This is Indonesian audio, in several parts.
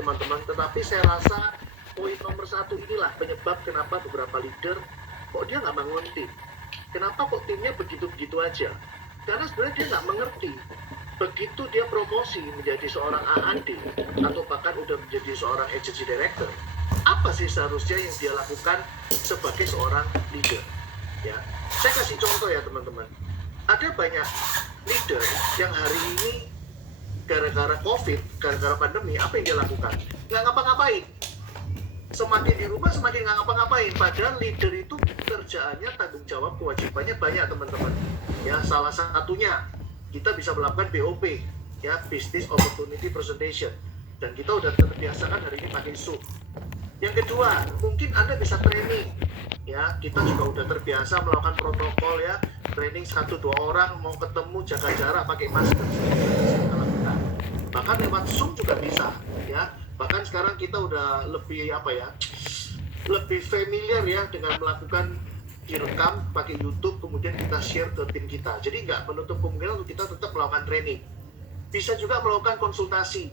teman-teman, tetapi saya rasa poin nomor satu inilah penyebab kenapa beberapa leader kok dia nggak bangun tim. Kenapa kok timnya begitu-begitu aja? Karena sebenarnya dia nggak mengerti. Begitu dia promosi menjadi seorang AAD atau bahkan udah menjadi seorang agency director, apa sih seharusnya yang dia lakukan sebagai seorang leader? Ya, saya kasih contoh ya teman-teman. Ada banyak leader yang hari ini gara-gara COVID, gara-gara pandemi, apa yang dia lakukan? Nggak ngapa-ngapain. Semakin di rumah, semakin nggak ngapa-ngapain. Padahal leader itu kerjaannya, tanggung jawab, kewajibannya banyak teman-teman. Ya, salah satunya kita bisa melakukan BOP, ya, Business Opportunity Presentation. Dan kita udah terbiasakan hari ini pakai Zoom. Yang kedua, mungkin Anda bisa training. Ya, kita juga udah terbiasa melakukan protokol ya, training 1-2 orang mau ketemu jaga jarak pakai masker. Bahkan lewat Zoom juga bisa, ya. Bahkan sekarang kita udah lebih lebih familiar ya dengan melakukan direkam pakai YouTube, kemudian kita share ke tim kita. Jadi nggak menutup kemungkinan untuk kita tetap melakukan training. Bisa juga melakukan konsultasi,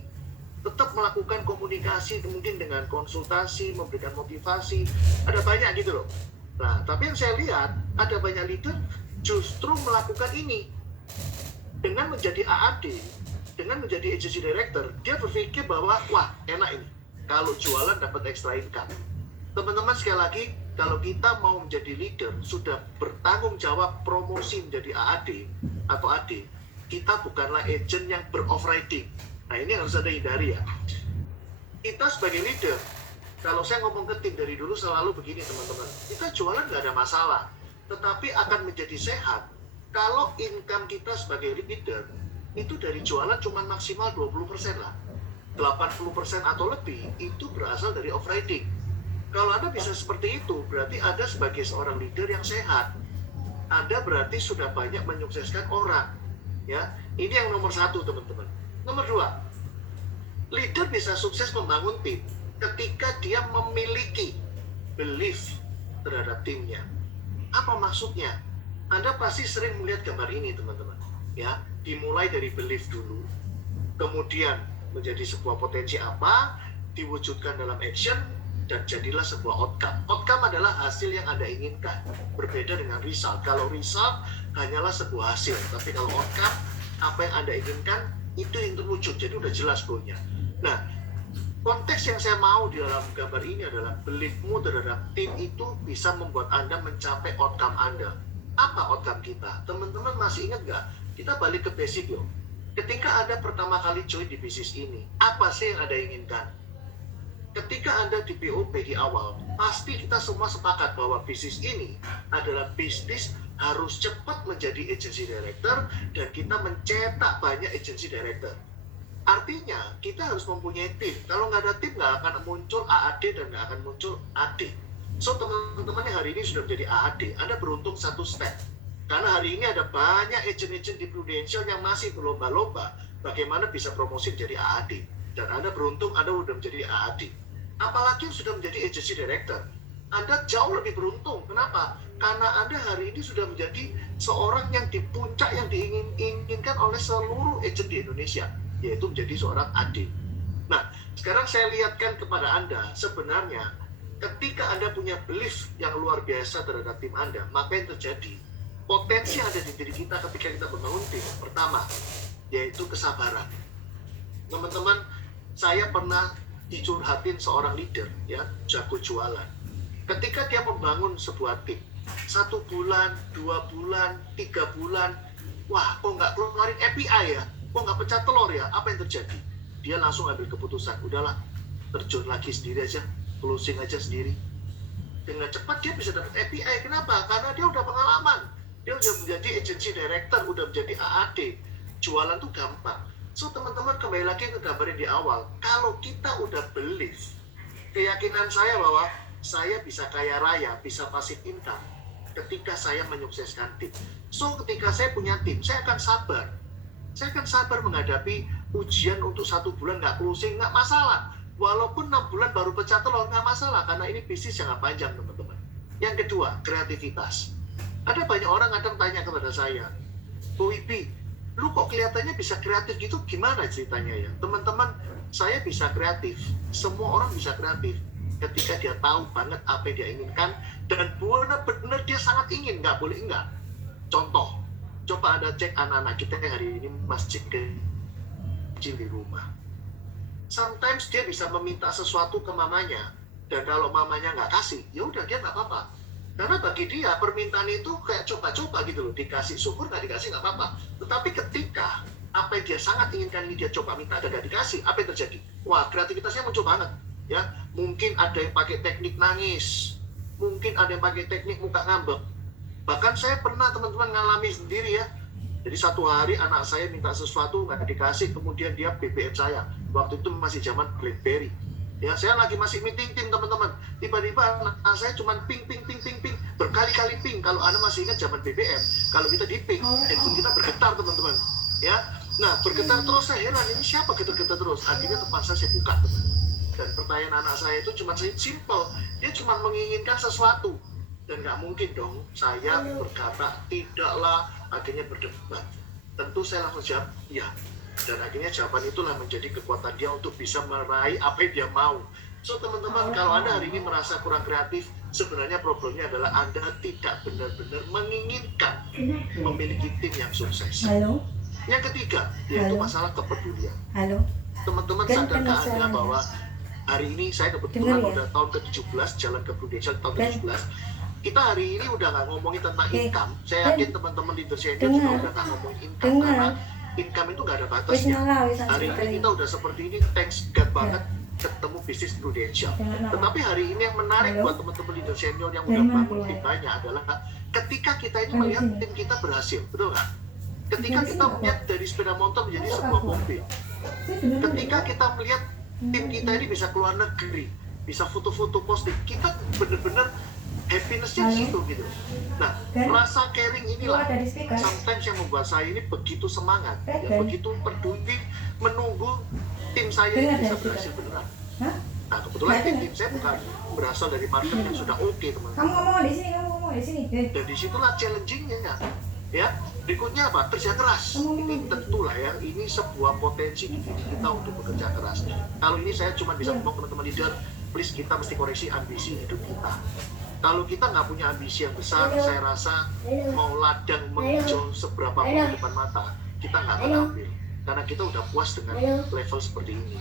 tetap melakukan komunikasi mungkin dengan konsultasi, memberikan motivasi, ada banyak gitu loh. Nah, tapi yang saya lihat ada banyak leader justru melakukan ini dengan menjadi AAD, dengan menjadi agency director. Dia berpikir bahwa wah enak ini kalau jualan dapat extra income. Teman-teman sekali lagi, kalau kita mau menjadi leader sudah bertanggung jawab promosi menjadi AAD atau AD, kita bukanlah agent yang ber-overriding. Nah, ini harus ada hindari ya. Kita sebagai leader, kalau saya ngomong ke tim dari dulu selalu begini teman-teman, kita jualan nggak ada masalah, tetapi akan menjadi sehat kalau income kita sebagai leader itu dari jualan cuma maksimal 20% lah. 80% atau lebih itu berasal dari overriding. Kalau Anda bisa seperti itu, berarti Anda sebagai seorang leader yang sehat. Anda berarti sudah banyak menyukseskan orang. Ya, ini yang nomor satu teman-teman. Nomor dua, leader bisa sukses membangun tim ketika dia memiliki belief terhadap timnya. Apa maksudnya? Anda pasti sering melihat gambar ini teman-teman. Ya, dimulai dari belief dulu, kemudian menjadi sebuah potensi apa, diwujudkan dalam action, dan jadilah sebuah outcome. Outcome adalah hasil yang Anda inginkan, berbeda dengan result. Kalau result hanyalah sebuah hasil, tapi kalau outcome, apa yang Anda inginkan, itu yang terwujud, jadi udah jelas goalnya. Nah, konteks yang saya mau di dalam gambar ini adalah beliefmu terhadap tim itu bisa membuat Anda mencapai outcome Anda. Apa outcome kita? Teman-teman masih ingat nggak? Kita balik ke basic loh. Ketika Anda pertama kali join di bisnis ini, apa sih yang Anda inginkan? Ketika Anda di BOP di awal, pasti kita semua sepakat bahwa bisnis ini adalah bisnis harus cepat menjadi agency director dan kita mencetak banyak agency director. Artinya, kita harus mempunyai tim. Kalau nggak ada tim, nggak akan muncul AAD dan nggak akan muncul AD. So, teman-teman yang hari ini sudah menjadi AAD, Anda beruntung satu step. Karena hari ini ada banyak agent-agent di Prudential yang masih berlomba-lomba bagaimana bisa promosi menjadi AAD. Dan Anda beruntung Anda sudah menjadi AAD. Apalagi yang sudah menjadi agency director. Anda jauh lebih beruntung. Kenapa? Karena Anda hari ini sudah menjadi seorang yang di puncak yang diinginkan oleh seluruh agent di Indonesia, yaitu menjadi seorang AD. Nah, sekarang saya lihatkan kepada Anda, sebenarnya ketika Anda punya belief yang luar biasa terhadap tim Anda, maka yang terjadi, potensi yang ada di diri kita ketika kita membangun tim, pertama, yaitu kesabaran. Teman-teman, saya pernah dicurhatin seorang leader, ya, jago jualan. Ketika dia membangun sebuah tim, 1 bulan, 2 bulan, 3 bulan, wah, kok nggak keluarin API ya? Kok nggak pecah telur ya? Apa yang terjadi? Dia langsung ambil keputusan, udahlah, terjun lagi sendiri aja, closing aja sendiri. Dengan cepat dia bisa dapat API. Kenapa? Karena dia udah pengalaman. Dia udah menjadi agency director, udah menjadi AAD. Jualan tuh gampang. So, teman-teman kembali lagi ke gambarnya di awal. Kalau kita udah believe, keyakinan saya bahwa saya bisa kaya raya, bisa passive income ketika saya menyukseskan tim. So, ketika saya punya tim, saya akan sabar. Saya akan sabar menghadapi ujian untuk 1 bulan nggak closing, nggak masalah. Walaupun 6 bulan baru pecah telur, nggak masalah. Karena ini bisnis jangka panjang, teman-teman. Yang kedua, kreativitas. Ada banyak orang kadang tanya kepada saya, Bu Ibi, lu kok kelihatannya bisa kreatif gitu, gimana ceritanya ya? Teman-teman, saya bisa kreatif, semua orang bisa kreatif ketika dia tahu banget apa yang dia inginkan dan benar-benar dia sangat ingin, nggak boleh enggak. Contoh, coba Anda cek anak-anak kita yang hari ini masih kecil di rumah. Sometimes dia bisa meminta sesuatu ke mamanya, dan kalau mamanya nggak kasih, ya udah dia nggak apa-apa. Karena bagi dia permintaan itu kayak coba-coba gitu loh, dikasih syukur, nggak dikasih nggak apa-apa. Tetapi ketika apa yang dia sangat inginkan ini dia coba minta dan nggak dikasih, apa yang terjadi? Wah, kreativitasnya muncul banget. Ya, mungkin ada yang pakai teknik nangis, mungkin ada yang pakai teknik muka ngambek. Bahkan saya pernah teman-teman ngalami sendiri ya. Jadi satu hari anak saya minta sesuatu nggak dikasih, kemudian dia BBM saya. Waktu itu masih zaman BlackBerry. Ya, saya lagi masih meeting tim teman-teman. Tiba-tiba anak saya cuma ping berkali-kali ping. Kalau Anda masih ingat zaman BBM, kalau kita di ping, handphone kita bergetar teman-teman. Ya, nah bergetar terus, saya heran ini siapa getar-getar terus. Akhirnya terpaksa saya buka teman-teman. Dan pertanyaan anak saya itu cuma simple, dia cuma menginginkan sesuatu. Dan nggak mungkin dong saya berkata tidaklah, akhirnya berdebat. Tentu saya langsung jawab ya, dan akhirnya jawaban itulah menjadi kekuatan dia untuk bisa meraih apa yang dia mau. So teman-teman, kalau Anda hari ini merasa kurang kreatif, sebenarnya problemnya adalah Anda tidak benar-benar menginginkan memiliki tim yang sukses. Yang ketiga, yaitu masalah kepedulian. Teman-teman sadarkah Anda bahwa hari ini saya kebetulan udah tahun ke-17 jalan ke Prudential tahun ke-17. Kita hari ini udah nggak ngomongin tentang income. Saya yakin teman-teman leader senior juga udah nggak ngomongin income karena income itu nggak ada batasnya. Hari ini kita udah seperti ini, thanks God banget ketemu bisnis Prudential. Tetapi hari ini yang menarik buat teman-teman leader senior yang udah bangun tim banyak adalah ketika kita ini melihat tim kita berhasil, betul nggak? Ketika kita melihat dari sepeda motor menjadi sebuah mobil, ketika kita melihat tim kita ini bisa keluar negeri, bisa foto-foto posting, kita benar-benar happiness-nya di situ gitu. Nah, rasa caring inilah sometimes yang membuat saya ini begitu semangat, ya, begitu peduli menunggu tim saya ini bisa berhasil beneran. Nah, kebetulan tim saya bukan berasal dari market yang sudah oke, teman-teman. Kamu ngomong di sini. Dan disitulah challenging-nya, ya. Berikutnya apa? Kerja keras. Ini tentulah ya, ini sebuah potensi di diri kita untuk bekerja keras. Kalau ini saya cuma bisa ngomong teman-teman leader, please kita mesti koreksi ambisi hidup kita. Kalau kita nggak punya ambisi yang besar, saya rasa mau ladang menghijau seberapa pun di depan mata, kita nggak akan ambil. Karena kita udah puas dengan level seperti ini.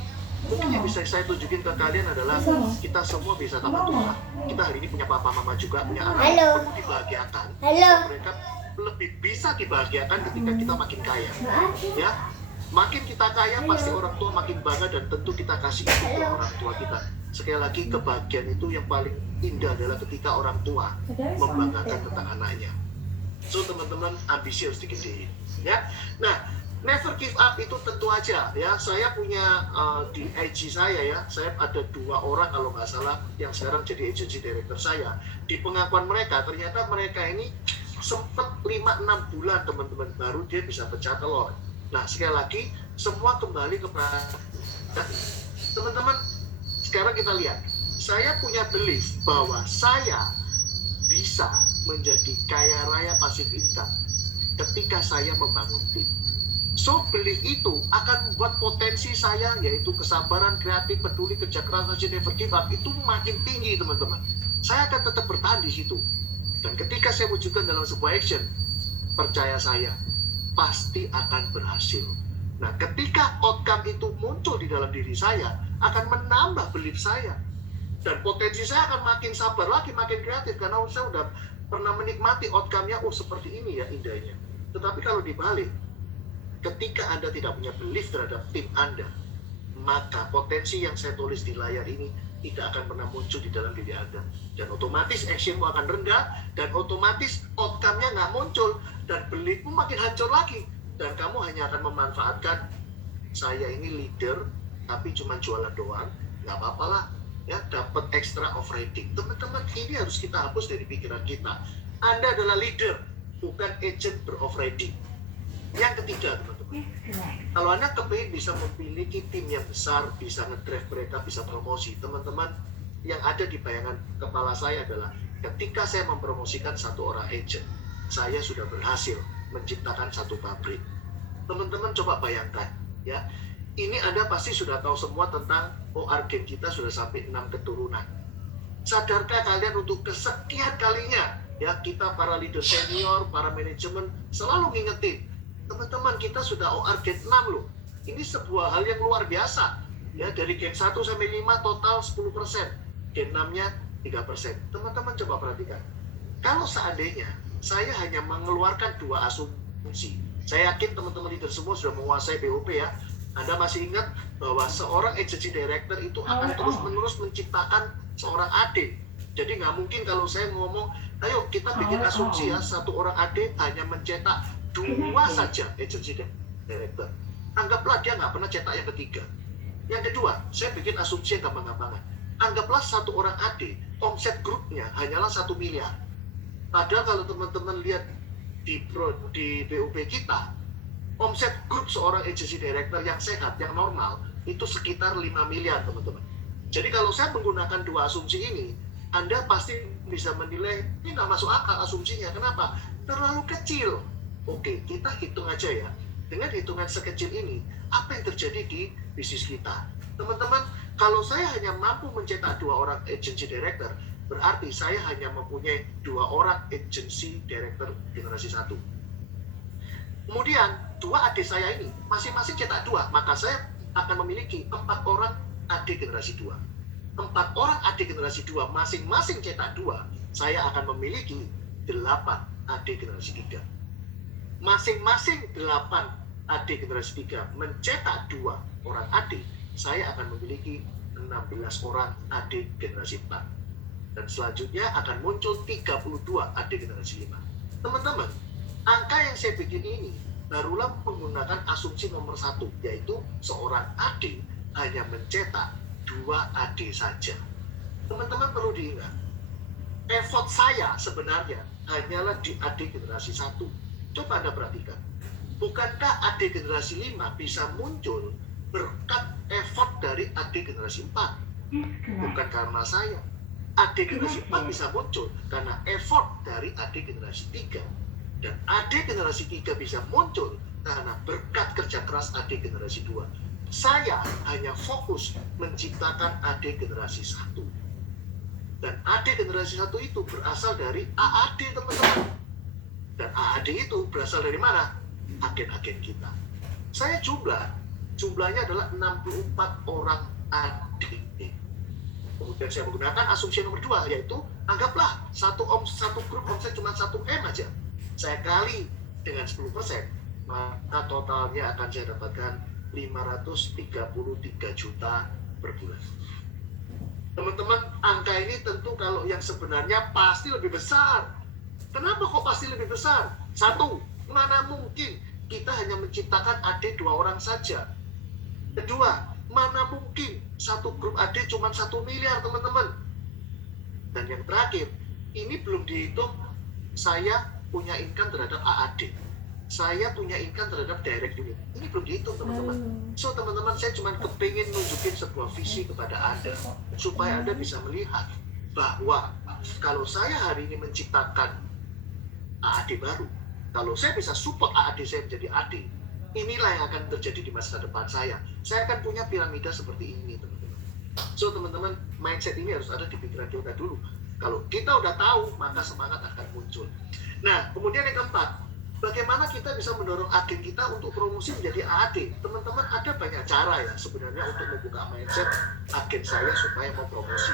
Mungkin yang bisa saya tunjukin ke kalian adalah kita semua bisa tambah tua. Kita hari ini punya papa mama juga, punya anak yang perlu dibahagiakan. Mereka lebih bisa dibahagiakan ketika kita makin kaya. Ya, makin kita kaya pasti orang tua makin bangga dan tentu kita kasih itu ke orang tua kita. Sekali lagi, kebahagiaan itu yang paling indah adalah ketika orang tua membanggakan tentang anaknya. So teman-teman, ambisi harus digedein, ya. Nah, never give up itu tentu aja, ya. Saya punya di IG saya ya, saya ada 2 orang kalau nggak salah yang sekarang jadi agency director saya. Di pengakuan mereka, ternyata mereka ini sempat 5-6 bulan teman-teman baru dia bisa pecah telur. Nah, sekali lagi, semua kembali kepada teman-teman. Sekarang kita lihat, saya punya belief bahwa saya bisa menjadi kaya raya pasif income ketika saya membangun tim. So, belief itu akan membuat potensi saya, yaitu kesabaran, kreatif, peduli, kerja keras, never give up, itu makin tinggi teman-teman. Saya akan tetap bertahan di situ. Dan ketika saya wujudkan dalam sebuah action, percaya saya, pasti akan berhasil. Nah, ketika outcome itu muncul di dalam diri saya, akan menambah belief saya. Dan potensi saya akan makin sabar lagi, makin kreatif. Karena saya udah pernah menikmati outcome-nya, oh seperti ini ya indahnya. Tetapi kalau dibalik, ketika Anda tidak punya belief terhadap tim Anda, maka potensi yang saya tulis di layar ini tidak akan pernah muncul di dalam diri Anda. Dan otomatis actionmu akan rendah, dan otomatis outcome-nya nggak muncul, dan beliefmu makin hancur lagi. Dan kamu hanya akan memanfaatkan, saya ini leader, tapi cuma jualan doang, nggak apa-apa lah, ya, dapat extra of rating. Teman-teman, ini harus kita hapus dari pikiran kita. Anda adalah leader, bukan agent ber-off rating. Yang ketiga, teman-teman, kalau Anda kepingin bisa memiliki tim yang besar, bisa ngedrive mereka, bisa promosi, teman-teman, yang ada di bayangan kepala saya adalah ketika saya mempromosikan satu orang agent, saya sudah berhasil menciptakan satu pabrik. Teman-teman coba bayangkan, ya, ini Anda pasti sudah tahu semua tentang Argen kita sudah sampai 6 keturunan. Sadarkah kalian untuk kesekian kalinya ya kita para leader senior, para manajemen selalu ngingetin, teman-teman kita sudah Argen 6 loh. Ini sebuah hal yang luar biasa. Ya, dari gen 1 sampai 5 total 10%. Gen 6-nya 3%. Teman-teman coba perhatikan. Kalau seandainya saya hanya mengeluarkan 2 asumsi, saya yakin teman-teman leader semua sudah menguasai BOP ya. Anda masih ingat bahwa seorang agency director itu akan terus-menerus menciptakan seorang AD. Jadi nggak mungkin kalau saya ngomong, ayo kita bikin asumsi ya, satu orang AD hanya mencetak 2 saja agency director. Anggaplah dia nggak pernah cetak yang ketiga. Yang kedua, saya bikin asumsi yang gampang-gampangan. Anggaplah satu orang AD, omset grupnya hanyalah 1 miliar. Padahal kalau teman-teman lihat di BOP kita, omset grup seorang agency director yang sehat, yang normal, itu sekitar 5 miliar teman-teman. Jadi kalau saya menggunakan 2 asumsi ini, Anda pasti bisa menilai, ini nggak masuk akal asumsinya. Kenapa? Terlalu kecil. Oke, kita hitung aja ya. Dengan hitungan sekecil ini, apa yang terjadi di bisnis kita? Teman-teman, kalau saya hanya mampu mencetak 2 orang agency director, berarti saya hanya mempunyai 2 orang agency director generasi 1. Kemudian, 2 adik saya ini masing-masing cetak 2, maka saya akan memiliki 4 orang adik generasi 2. 4 orang adik generasi 2 masing-masing cetak 2, saya akan memiliki 8 adik generasi 3. Masing-masing 8 adik generasi 3 mencetak 2 orang adik, saya akan memiliki 16 orang adik generasi 4. Dan selanjutnya akan muncul 32 adik generasi 5. Teman-teman, angka yang saya bikin ini barulah menggunakan asumsi nomor 1, yaitu seorang adik hanya mencetak 2 adik saja. Teman-teman perlu diingat, effort saya sebenarnya hanyalah di adik generasi 1. Coba Anda perhatikan, bukankah adik generasi 5 bisa muncul berkat effort dari adik generasi 4? Bukan karena saya. Adik generasi 4 bisa muncul karena effort dari adik generasi 3. Dan adik generasi 3 bisa muncul karena berkat kerja keras adik generasi 2. Saya hanya fokus menciptakan adik generasi 1. Dan adik generasi 1 itu berasal dari AAD, teman-teman. Dan AAD itu berasal dari mana? Agen-agen kita. Saya jumlahnya adalah 64 orang adik. Kemudian saya menggunakan asumsi nomor 2, yaitu anggaplah satu grup omset cuma 1 M aja. Saya kali dengan 10%, maka totalnya akan saya dapatkan 533 juta per bulan. Teman-teman, angka ini tentu kalau yang sebenarnya pasti lebih besar. Kenapa kok pasti lebih besar? 1, mana mungkin kita hanya menciptakan AD 2 orang saja. 2, mana mungkin satu grup AD cuma 1 miliar, teman-teman. Dan yang terakhir, ini belum dihitung saya punya income terhadap AAD. Saya punya income terhadap direct unit. Ini belum dihitung, teman-teman. So, teman-teman, saya cuma kepingin nunjukin sebuah visi kepada Anda supaya Anda bisa melihat bahwa kalau saya hari ini menciptakan AAD baru, kalau saya bisa support AAD saya menjadi AD, inilah yang akan terjadi di masa depan saya. Saya akan punya piramida seperti ini, teman-teman. So, teman-teman, mindset ini harus ada di pikiran kita dulu. Kalau kita udah tahu, maka semangat akan muncul. Nah, kemudian yang keempat, bagaimana kita bisa mendorong agen kita untuk promosi menjadi AAD? Teman-teman, ada banyak cara ya sebenarnya untuk membuka mindset agen saya supaya mau promosi.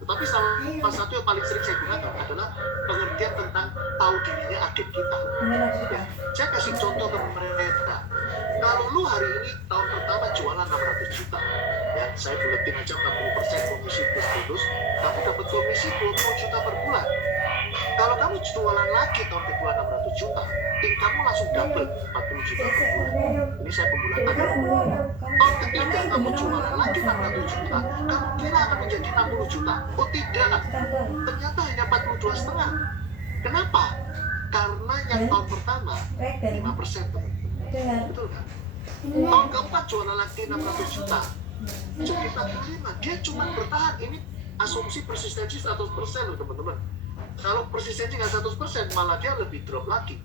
Tetapi salah satu yang paling sering saya gunakan adalah pengertian tentang tahu dirinya agen kita. Ya, saya kasih contoh ke mereka. Kalau lu hari ini tahun pertama jualan 600 juta, ya saya buletin aja 40% komisi plus bonus, tapi dapat komisi 20 juta per bulan. Kalau kamu jualan lagi tahun kedua 600 juta, income kamu langsung double 40 juta per bulan. Ini saya pembulatan. Tahun ketiga kamu jualan lagi 600 juta, kamu kira akan menjadi 60 juta? Oh tidak, ternyata hanya 42,5. Kenapa? Karena yang tahun pertama 5%, teman-teman. Betul kan? Tahun keempat jualan lagi 600 juta, kita terima, dia cuma bertahan. Ini asumsi persistensi 100% loh, teman-teman. Kalau persistensi nggak 100%, malah dia lebih drop lagi.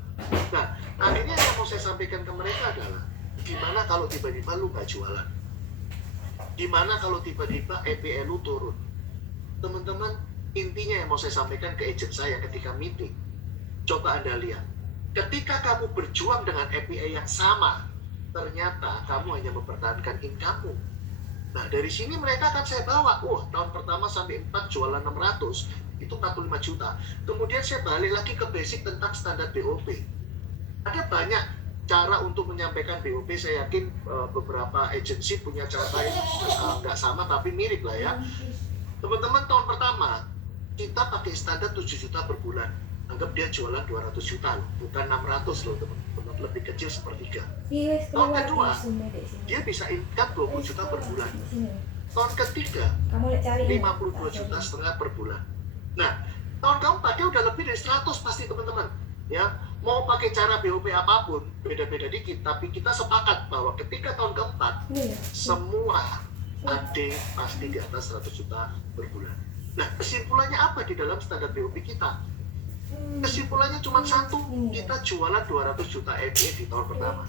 Nah, akhirnya yang mau saya sampaikan ke mereka adalah, gimana kalau tiba-tiba lu nggak jualan? Gimana kalau tiba-tiba APE lu turun? Teman-teman, intinya yang mau saya sampaikan ke agent saya ketika meeting, coba Anda lihat, ketika kamu berjuang dengan APE yang sama, ternyata kamu hanya mempertahankan income-mu. Nah, dari sini mereka akan saya bawa, tahun pertama sampai 4 jualan 600, itu 45 juta. Kemudian saya balik lagi ke basic tentang standar BOP. Ada banyak cara untuk menyampaikan BOP, saya yakin beberapa agensi punya cara yang nggak sama tapi mirip lah ya. Teman-teman, tahun pertama, kita pakai standar 7 juta per bulan. Anggap dia jualan 200 juta loh, bukan 600 loh teman-teman, lebih kecil sepertiga. Tahun kedua, dia bisa income 20 juta per bulan. Tahun ketiga, 52 juta setengah per bulan. Nah, tahun keempat dia udah lebih dari 100 pasti teman-teman. Ya, mau pakai cara BOP apapun, beda-beda dikit, tapi kita sepakat bahwa ketika tahun keempat, semua AD pasti di atas 100 juta per bulan. Nah, kesimpulannya apa di dalam standar BOP kita? Kesimpulannya cuma satu, kita jualan 200 juta AD di tahun pertama.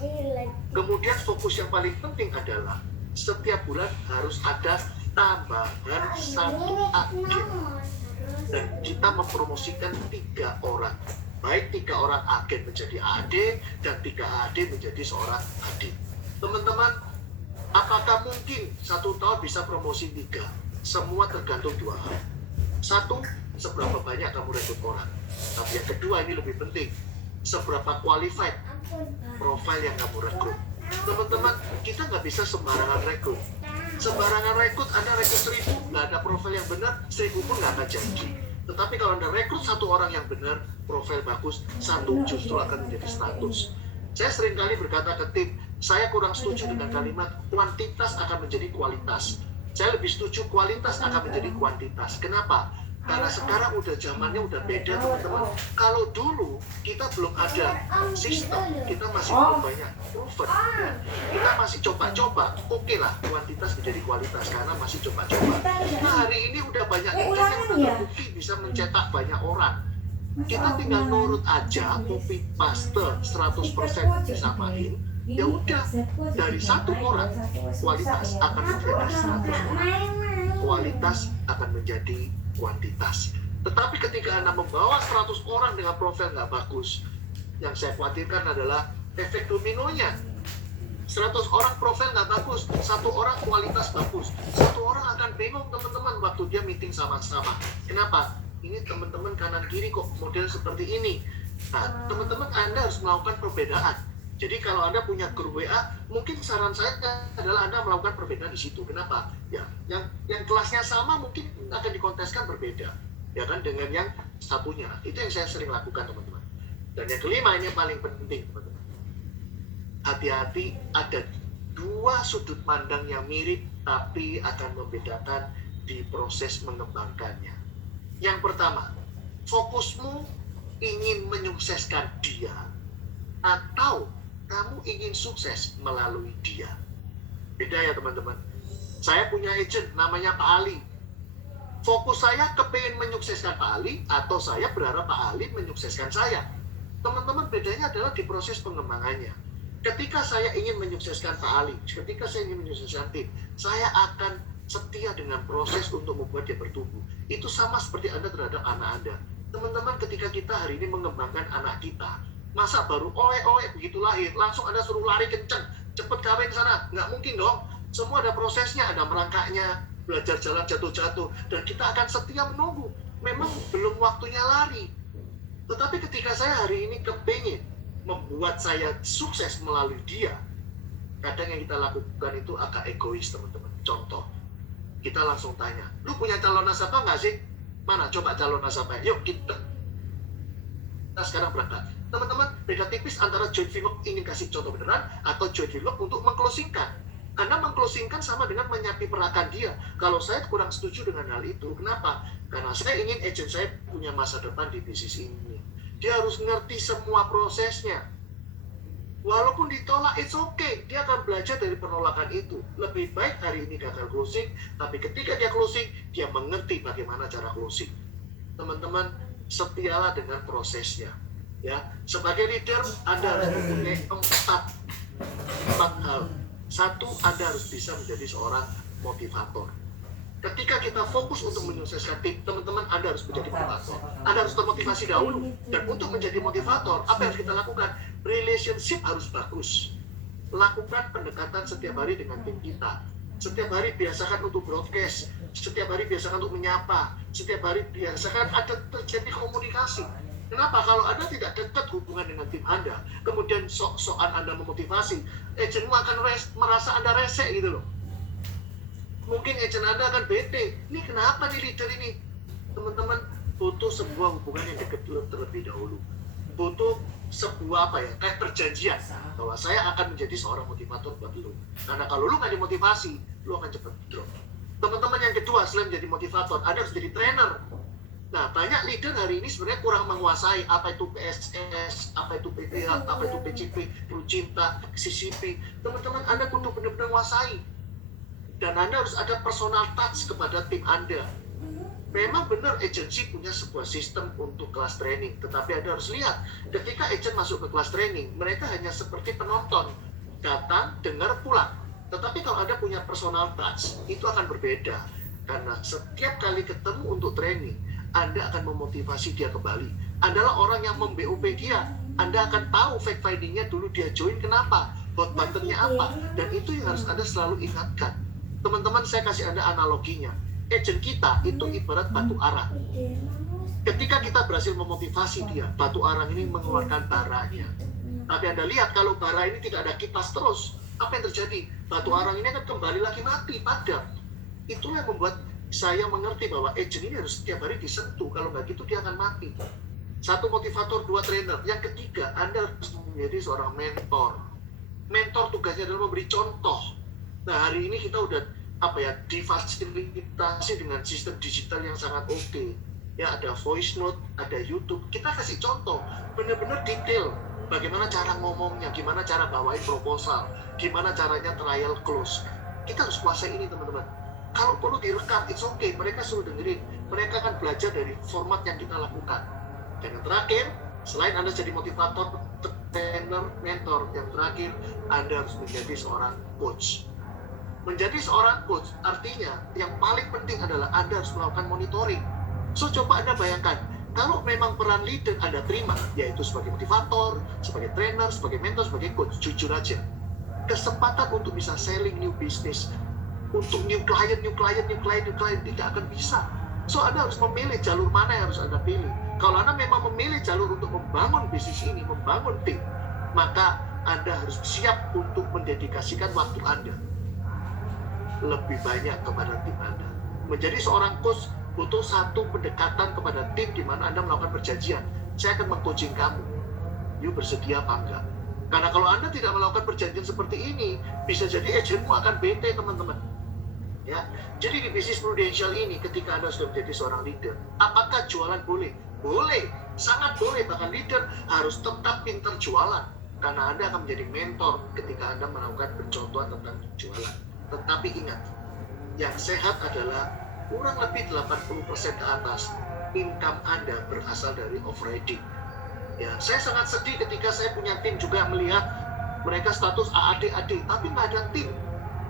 Kemudian fokus yang paling penting adalah setiap bulan harus ada tambahan 1 agen. Dan kita mempromosikan 3 orang. Baik 3 orang agen menjadi AD dan 3 AD menjadi seorang AD. Teman-teman, apakah mungkin 1 tahun bisa promosi 3? Semua tergantung 2 hal. 1, seberapa banyak kamu rekrut orang. Tapi yang kedua ini lebih penting, seberapa qualified profil yang kamu rekrut. Teman-teman, kita nggak bisa sembarangan rekrut. Sembarangan rekrut, Anda rekrut 1000, nggak ada profil yang benar, 1000 pun nggak akan jadi. Tetapi kalau Anda rekrut 1 orang yang benar, profil bagus, 1 justru akan menjadi status. Saya seringkali berkata ke tim, saya kurang setuju dengan kalimat kuantitas akan menjadi kualitas. Saya lebih setuju kualitas akan menjadi kuantitas. Kenapa? Karena sekarang udah zamannya udah beda teman-teman. Kalau dulu kita belum ada sistem, kita masih belum banyak proven, ya. Kita masih coba-coba. Oke lah, kuantitas menjadi kualitas karena masih coba-coba. Nah, hari ini udah banyak agent yang udah terbukti bisa mencetak banyak orang. Kita tinggal nurut aja, copy paste 100% disamain. Ya udah, dari 1 orang kualitas akan menjadi 100 orang. Kualitas akan menjadi kuantitas. Tetapi ketika Anda membawa 100 orang dengan profil nggak bagus, yang saya khawatirkan adalah efek dominonya. 100 orang profil nggak bagus, 1 orang kualitas bagus. 1 orang akan bingung teman-teman waktu dia meeting sama-sama. Kenapa? Ini teman-teman kanan kiri kok model seperti ini. Nah, teman-teman Anda harus melakukan perbedaan. Jadi kalau Anda punya grup WA, mungkin saran saya adalah Anda melakukan perbedaan di situ. Kenapa? Ya, yang kelasnya sama mungkin akan dikonteskan berbeda, ya kan, dengan yang satunya. Itu yang saya sering lakukan teman-teman. Dan yang kelima, ini yang paling penting teman-teman. Hati-hati, ada 2 sudut pandang yang mirip tapi akan membedakan di proses mengembangkannya. Yang pertama, fokusmu ingin menyukseskan dia atau kamu ingin sukses melalui dia. Beda ya teman-teman. Saya punya agent namanya Pak Ali. Fokus saya kepingin menyukseskan Pak Ali atau saya berharap Pak Ali menyukseskan saya. Teman-teman, bedanya adalah di proses pengembangannya. Ketika saya ingin menyukseskan Pak Ali, ketika saya ingin menyukseskan tim, saya akan setia dengan proses untuk membuat dia bertumbuh. Itu sama seperti Anda terhadap anak Anda. Teman-teman, ketika kita hari ini mengembangkan anak kita, masa baru oleh begitu lahir, langsung Anda suruh lari kenceng, cepet kawin sana? Nggak mungkin dong. Semua ada prosesnya, ada merangkaknya, belajar jalan jatuh-jatuh, dan kita akan setia menunggu. Memang belum waktunya lari. Tetapi ketika saya hari ini kepingin membuat saya sukses melalui dia, kadang yang kita lakukan itu agak egois teman-teman. Contoh, kita langsung tanya, lu punya calon nasabah nggak sih? Mana coba calon nasabah? Yuk kita sekarang berangkat. Teman-teman, beda tipis antara joint vlog ingin kasih contoh beneran atau joint vlog untuk mengclosingkan. Karena mengclosingkan sama dengan menyapi perakan dia. Kalau saya kurang setuju dengan hal itu, kenapa? Karena saya ingin agent saya punya masa depan di bisnis ini. Dia harus ngerti semua prosesnya. Walaupun ditolak, it's okay. Dia akan belajar dari penolakan itu. Lebih baik hari ini gagal closing, tapi ketika dia closing, dia mengerti bagaimana cara closing. Teman-teman, setialah dengan prosesnya. Ya, sebagai leader Anda harus mempunyai 4 hal. 1, Anda harus bisa menjadi seorang motivator. Ketika kita fokus untuk menyukseskan tim, teman-teman, Anda harus menjadi motivator. Anda harus termotivasi dahulu. Dan untuk menjadi motivator, apa yang harus kita lakukan? Relationship harus bagus. Lakukan pendekatan setiap hari dengan tim kita. Setiap hari biasakan untuk broadcast. Setiap hari biasakan untuk menyapa. Setiap hari biasakan ada terjadi komunikasi. Kenapa? Kalau Anda tidak dekat hubungan dengan tim Anda, kemudian sok-sokan Anda memotivasi, agentmu akan merasa Anda resek gitu loh. Mungkin agent Anda akan bete. Ini kenapa nih leader ini? Teman-teman, butuh sebuah hubungan yang dekat dulu terlebih dahulu. Butuh sebuah kayak perjanjian bahwa saya akan menjadi seorang motivator buat lu. Karena kalau lu nggak dimotivasi, lu akan cepat drop. Teman-teman, yang kedua, selain menjadi motivator, Anda harus jadi trainer. Nah, banyak leader hari ini sebenarnya kurang menguasai apa itu PSS, apa itu PPH, apa itu PCP, Peru Cinta, CCP. Teman-teman, Anda kudu benar-benar menguasai. Dan Anda harus ada personal touch kepada tim Anda. Memang benar agensi punya sebuah sistem untuk kelas training, tetapi Anda harus lihat, ketika agent masuk ke kelas training, mereka hanya seperti penonton, datang, dengar, pulang. Tetapi kalau Anda punya personal touch, itu akan berbeda. Karena setiap kali ketemu untuk training, Anda akan memotivasi dia kembali. Adalah orang yang mem-BOP dia. Anda akan tahu fact finding-nya dulu dia join kenapa, hot button-nya apa, dan itu yang harus Anda selalu ingatkan. Teman-teman, saya kasih Anda analoginya. Agent kita itu ibarat batu arang. Ketika kita berhasil memotivasi dia, batu arang ini mengeluarkan baranya. Tapi Anda lihat, kalau bara ini tidak ada kipas terus, apa yang terjadi? Batu arang ini akan kembali lagi mati, padam. Itulah yang membuat saya mengerti bahwa agent ini harus setiap hari disentuh. Kalau nggak gitu, dia akan mati. Satu motivator, dua trainer. Yang ketiga, Anda harus menjadi seorang mentor. Mentor tugasnya adalah memberi contoh. Nah, hari ini kita udah difasilitasi dengan sistem digital yang sangat oke. Ya, ada voice note, ada YouTube. Kita kasih contoh, benar-benar detail. Bagaimana cara ngomongnya, gimana cara bawain proposal, gimana caranya trial close. Kita harus kuasai ini, teman-teman. Kalau perlu direkam, it's okay. Mereka suruh dengerin. Mereka akan belajar dari format yang kita lakukan. Dan yang terakhir, selain Anda jadi motivator, trainer, mentor, yang terakhir, Anda harus menjadi seorang coach. Menjadi seorang coach artinya yang paling penting adalah Anda harus melakukan monitoring. So, coba Anda bayangkan, kalau memang peran leader Anda terima, yaitu sebagai motivator, sebagai trainer, sebagai mentor, sebagai coach, jujur aja, kesempatan untuk bisa selling new business, untuk new client tidak akan bisa. So, Anda harus memilih jalur mana yang harus Anda pilih. Kalau Anda memang memilih jalur untuk membangun bisnis ini, membangun tim, maka Anda harus siap untuk mendedikasikan waktu Anda lebih banyak kepada tim Anda. Menjadi seorang coach butuh satu pendekatan kepada tim di mana Anda melakukan perjanjian. Saya akan meng-coaching kamu. You bersedia apa enggak? Karena kalau Anda tidak melakukan perjanjian seperti ini, bisa jadi agentmu akan bete, teman-teman. Ya. Jadi di bisnis prudensial ini, ketika Anda sudah menjadi seorang leader, apakah jualan boleh? Boleh, sangat boleh. Bahkan leader harus tetap pintar jualan. Karena Anda akan menjadi mentor ketika Anda melakukan pencontohan tentang jualan. Tetapi ingat, yang sehat adalah kurang lebih 80% ke atas income Anda berasal dari off-riding. Ya, saya sangat sedih ketika saya punya tim juga melihat mereka status AAD, tapi nggak ada tim.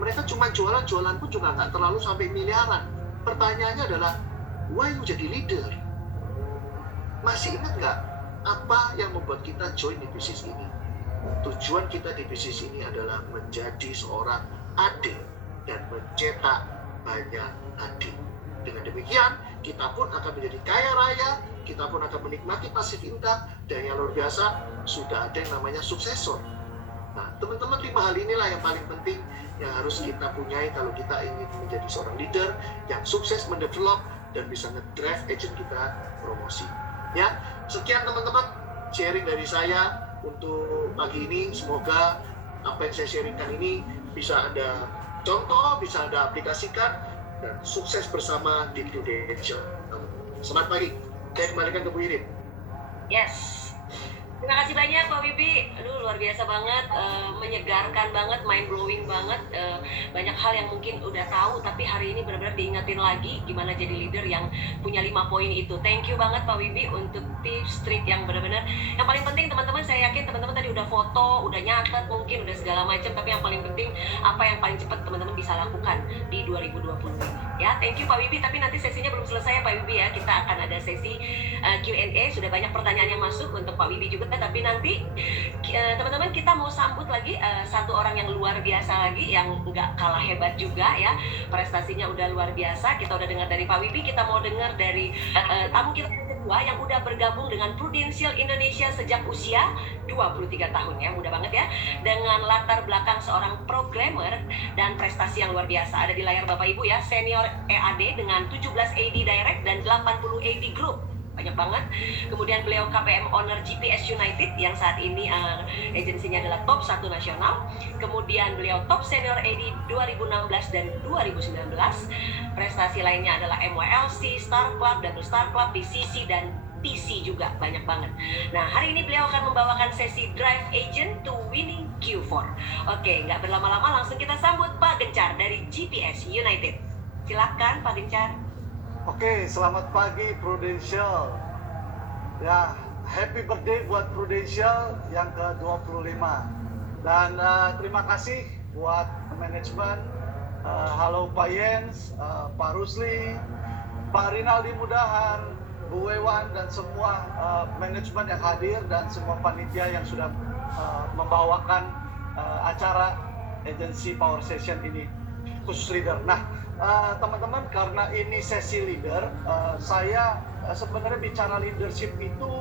Mereka cuma jualan pun juga nggak terlalu sampai miliaran. Pertanyaannya adalah, why you jadi leader? Masih ingat nggak apa yang membuat kita join di bisnis ini? Tujuan kita di bisnis ini adalah menjadi seorang adik dan mencetak banyak adik. Dengan demikian, kita pun akan menjadi kaya raya, kita pun akan menikmati passive income, dan yang luar biasa, sudah ada yang namanya suksesor. Nah, teman-teman, 5 hal inilah yang paling penting yang harus kita punyai kalau kita ingin menjadi seorang leader yang sukses mendevelop dan bisa ngedrive agent kita promosi. Ya, sekian teman-teman sharing dari saya untuk pagi ini. Semoga apa yang saya sharingkan ini bisa Anda contoh, bisa Anda aplikasikan, dan sukses bersama di Prudential. Selamat pagi. Saya kembalikan ke Bu Irin. Yes. Terima kasih banyak Pak Wibi. Aduh, luar biasa banget, menyegarkan banget, mind blowing banget. Banyak hal yang mungkin udah tahu, tapi hari ini benar-benar diingetin lagi gimana jadi leader yang punya 5 poin itu. Thank you banget Pak Wibi untuk tips, trik yang benar-benar. Yang paling penting teman-teman, saya yakin teman-teman tadi udah foto, udah nyatet, mungkin udah segala macam. Tapi yang paling penting apa yang paling cepat teman-teman bisa lakukan di 2020 ini. Ya, thank you Pak Wibi. Tapi nanti sesinya belum selesai Pak Wibi ya. Kita akan ada sesi Q&A. Sudah banyak pertanyaan yang masuk untuk Pak Wibi juga. Tapi nanti teman-teman kita mau sambut lagi satu orang yang luar biasa lagi, yang nggak kalah hebat juga ya, prestasinya udah luar biasa. Kita udah dengar dari Pak Wibi, kita mau dengar dari tamu kita yang kedua yang udah bergabung dengan Prudential Indonesia sejak usia 23 tahun ya, mudah banget ya, dengan latar belakang seorang programmer dan prestasi yang luar biasa. Ada di layar Bapak Ibu ya, senior EAD dengan 17 AD Direct dan 80 AD Group, banyak banget. Kemudian beliau KPM owner GPS United yang saat ini agensinya adalah top 1 nasional. Kemudian beliau top senior AD 2016 dan 2019. Prestasi lainnya adalah MYLC, Star Club, Double Star Club, BCC dan TC juga, banyak banget. Nah, hari ini beliau akan membawakan sesi Drive Agent to Winning Q4. Oke, nggak berlama-lama, langsung kita sambut Pak Gencar dari GPS United. Silakan Pak Gencar. Oke, selamat pagi Prudential. Ya, happy birthday buat Prudential yang ke-25. Dan terima kasih buat manajemen. Halo Pak Jens, Pak Rusli, Pak Rinaldi Mudahan, Bu Wewan, dan semua manajemen yang hadir dan semua panitia yang sudah membawakan acara agensi Power Session ini, khusus leader. Nah, teman-teman, karena ini sesi leader, saya sebenarnya bicara leadership itu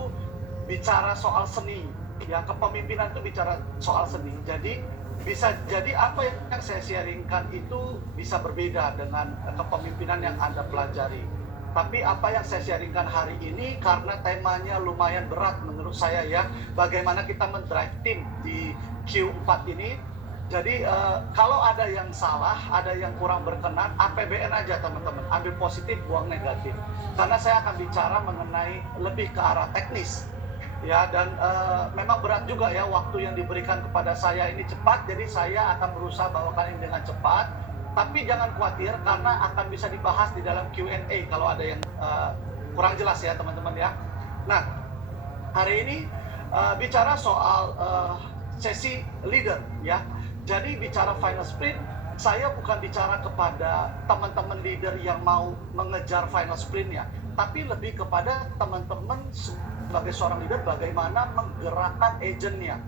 bicara soal seni, ya, kepemimpinan itu bicara soal seni. Jadi bisa jadi apa yang saya sharingkan itu bisa berbeda dengan kepemimpinan yang Anda pelajari. Tapi apa yang saya sharingkan hari ini, karena temanya lumayan berat menurut saya ya, bagaimana kita mendrive tim di Q4 ini. Jadi kalau ada yang salah, ada yang kurang berkenan, APBN aja teman-teman, ambil positif, buang negatif. Karena saya akan bicara mengenai lebih ke arah teknis, ya, dan memang berat juga ya, waktu yang diberikan kepada saya ini cepat, jadi saya akan berusaha bawakan ini dengan cepat. Tapi jangan khawatir, karena akan bisa dibahas di dalam Q&A kalau ada yang kurang jelas ya teman-teman ya. Nah, hari ini bicara soal sesi leader ya. Jadi bicara final sprint, saya bukan bicara kepada teman-teman leader yang mau mengejar final sprintnya, tapi lebih kepada teman-teman sebagai seorang leader bagaimana menggerakkan agentnya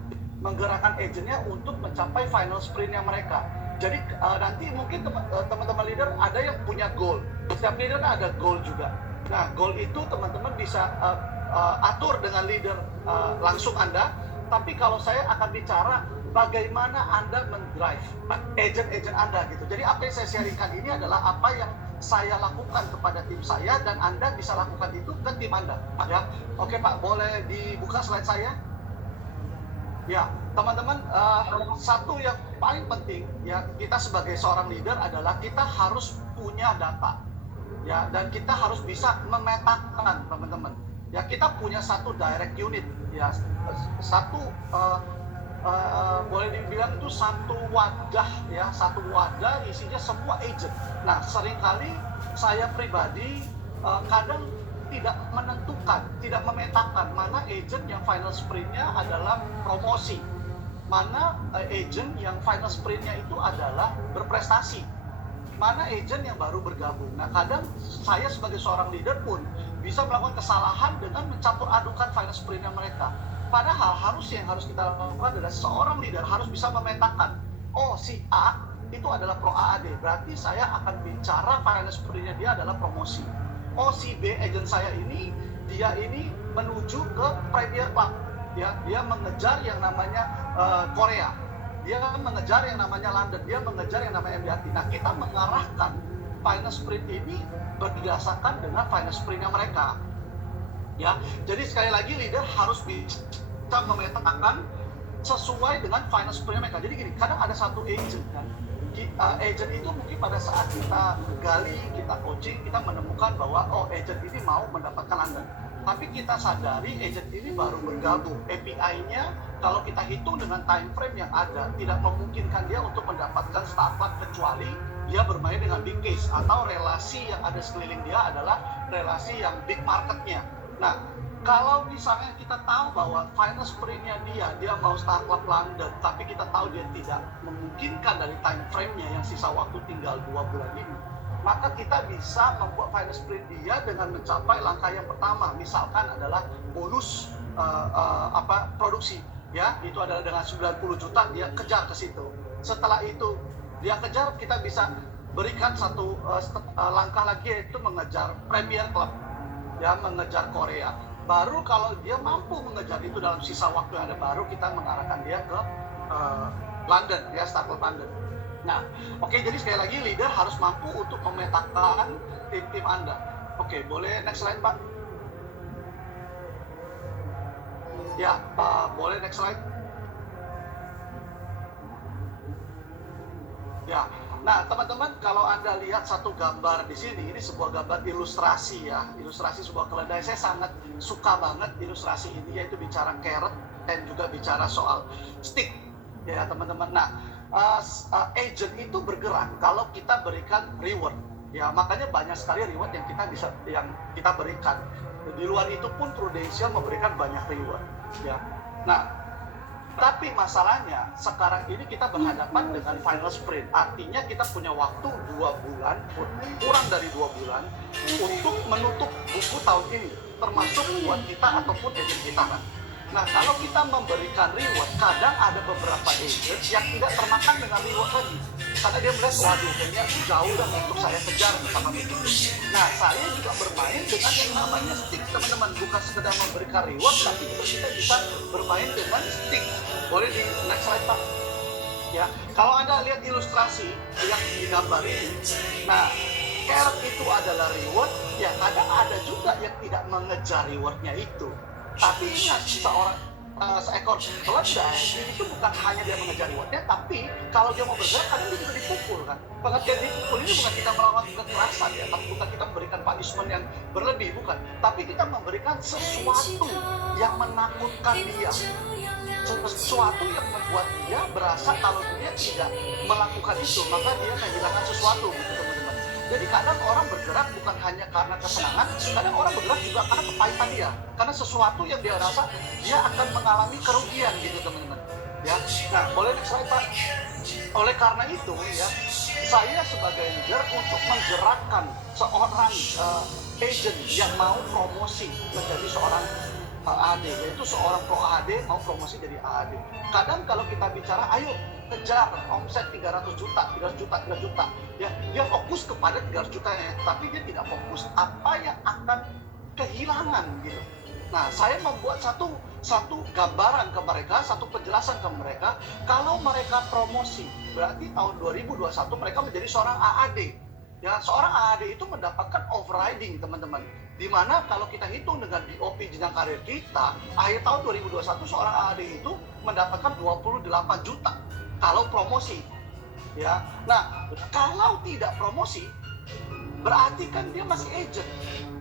untuk mencapai final sprintnya mereka. Jadi nanti mungkin teman-teman leader ada yang punya goal, setiap leader ada goal juga. Nah, goal itu teman-teman bisa atur dengan leader langsung Anda. Tapi kalau saya akan bicara bagaimana Anda mendrive agent Anda gitu. Jadi apa yang saya sharingkan ini adalah apa yang saya lakukan kepada tim saya, dan Anda bisa lakukan itu ke tim Anda. Ya, oke Pak, boleh dibuka slide saya? Ya, teman-teman, satu yang paling penting ya, kita sebagai seorang leader adalah kita harus punya data. Ya, dan kita harus bisa memetakan teman-teman. Ya, kita punya satu direct unit ya, satu boleh dibilang itu satu wadah ya, satu wadah isinya semua agent. Nah, seringkali saya pribadi kadang tidak menentukan, tidak memetakan mana agent yang final sprintnya adalah promosi, mana agent yang final sprintnya itu adalah berprestasi, mana agent yang baru bergabung. Nah, kadang saya sebagai seorang leader pun bisa melakukan kesalahan dengan mencampur adukan final sprintnya mereka. Padahal yang harus kita lakukan adalah seorang leader harus bisa memetakan, oh si A itu adalah pro AAD, berarti saya akan bicara final sprintnya dia adalah promosi. Oh si B agent saya ini, dia ini menuju ke Premier Club, ya, dia mengejar yang namanya Korea, dia mengejar yang namanya London, dia mengejar yang namanya MDRT. Nah, kita mengarahkan final sprint ini berdasarkan dengan final sprintnya mereka. Ya, jadi sekali lagi leader harus bisa memetakan sesuai dengan final sprint mereka. Jadi gini, kadang ada satu agent kan, agent itu mungkin pada saat kita gali, kita coaching, kita menemukan bahwa oh agent ini mau mendapatkan London. tapi kita sadari agent ini baru bergabung. API-nya kalau kita hitung dengan time frame yang ada, tidak memungkinkan dia untuk mendapatkan startup kecuali dia bermain dengan big case atau relasi yang ada sekeliling dia adalah relasi yang big marketnya. Nah, kalau misalnya kita tahu bahwa final sprint-nya dia mau startup London, tapi kita tahu dia tidak memungkinkan dari time frame-nya yang sisa waktu tinggal 2 bulan ini, maka kita bisa membuat final sprint dia dengan mencapai langkah yang pertama, misalkan adalah bonus produksi, ya itu adalah dengan 90 juta dia kejar ke situ. Setelah itu dia kejar, kita bisa berikan satu langkah lagi, yaitu mengejar Premier Club, ya mengejar Korea. Baru kalau dia mampu mengejar itu dalam sisa waktu yang ada, baru kita mengarahkan dia ke London, ya startup London. Nah, oke, jadi sekali lagi leader harus mampu untuk memetakan tim Anda. Oke, boleh next slide, Pak? Ya, Pak, boleh next slide? Ya, nah teman-teman, kalau Anda lihat satu gambar di sini, ini sebuah gambar ilustrasi ya, ilustrasi sebuah keledai. Saya sangat suka banget ilustrasi ini, yaitu bicara carrot dan juga bicara soal stick, ya teman-teman. Nah, agent itu bergerak kalau kita berikan reward, ya makanya banyak sekali reward yang kita berikan. Di luar itu pun Prudential memberikan banyak reward, ya. Nah, tapi masalahnya sekarang ini kita berhadapan dengan final sprint. Artinya kita punya waktu 2 bulan, kurang dari 2 bulan untuk menutup buku tahun ini, termasuk buat kita ataupun agent kita kan. Nah, kalau kita memberikan reward, kadang ada beberapa agent yang tidak termakan dengan reward lagi. Karena dia melihat, waduh, kayaknya jauh dan untuk saya kejar bersama begitu. Nah, saya juga bermain dengan yang namanya stick, teman-teman. Bukan sekedar memberikan reward, tapi juga kita bisa bermain dengan stick. Boleh di next slide, Pak? Ya, kalau Anda lihat ilustrasi yang digambar ini, nah, carrot itu adalah reward, ya kadang ada juga yang tidak mengejar rewardnya itu. Tapi ingat, seekor keledai itu bukan hanya dia mengejar rewardnya, tapi kalau dia mau bergerak kadang dia juga dipukul kan. Pengertian dipukul ini bukan kita melawan kekerasan ya, tapi bukan kita memberikan punishment yang berlebih, bukan. Tapi kita memberikan sesuatu yang menakutkan dia, sesuatu yang membuat dia berasa kalau dia tidak melakukan itu maka dia kehilangan sesuatu, gitu teman-teman. Jadi kadang orang bergerak bukan hanya karena kesenangan, kadang orang bergerak juga karena kepahitan dia, karena sesuatu yang dia rasa dia akan mengalami kerugian, gitu teman-teman. Ya, nah boleh next slide, Pak. Oleh karena itu ya, saya sebagai leader untuk menggerakkan seorang agent yang mau promosi menjadi seorang AAD, yaitu seorang pro AAD mau promosi jadi AAD. Kadang kalau kita bicara, ayo kejar omset 300 juta, ya dia fokus kepada 300 juta ya, tapi dia tidak fokus apa yang akan kehilangan, gitu. Nah, saya membuat satu gambaran ke mereka, satu penjelasan ke mereka. Kalau mereka promosi, berarti tahun 2021 mereka menjadi seorang AAD. Ya, seorang AAD itu mendapatkan overriding, teman-teman. Dimana kalau kita hitung dengan BOP jenjang karir kita, akhir tahun 2021 seorang AAD itu mendapatkan 28 juta kalau promosi. Ya, nah kalau tidak promosi, berarti kan dia masih agent.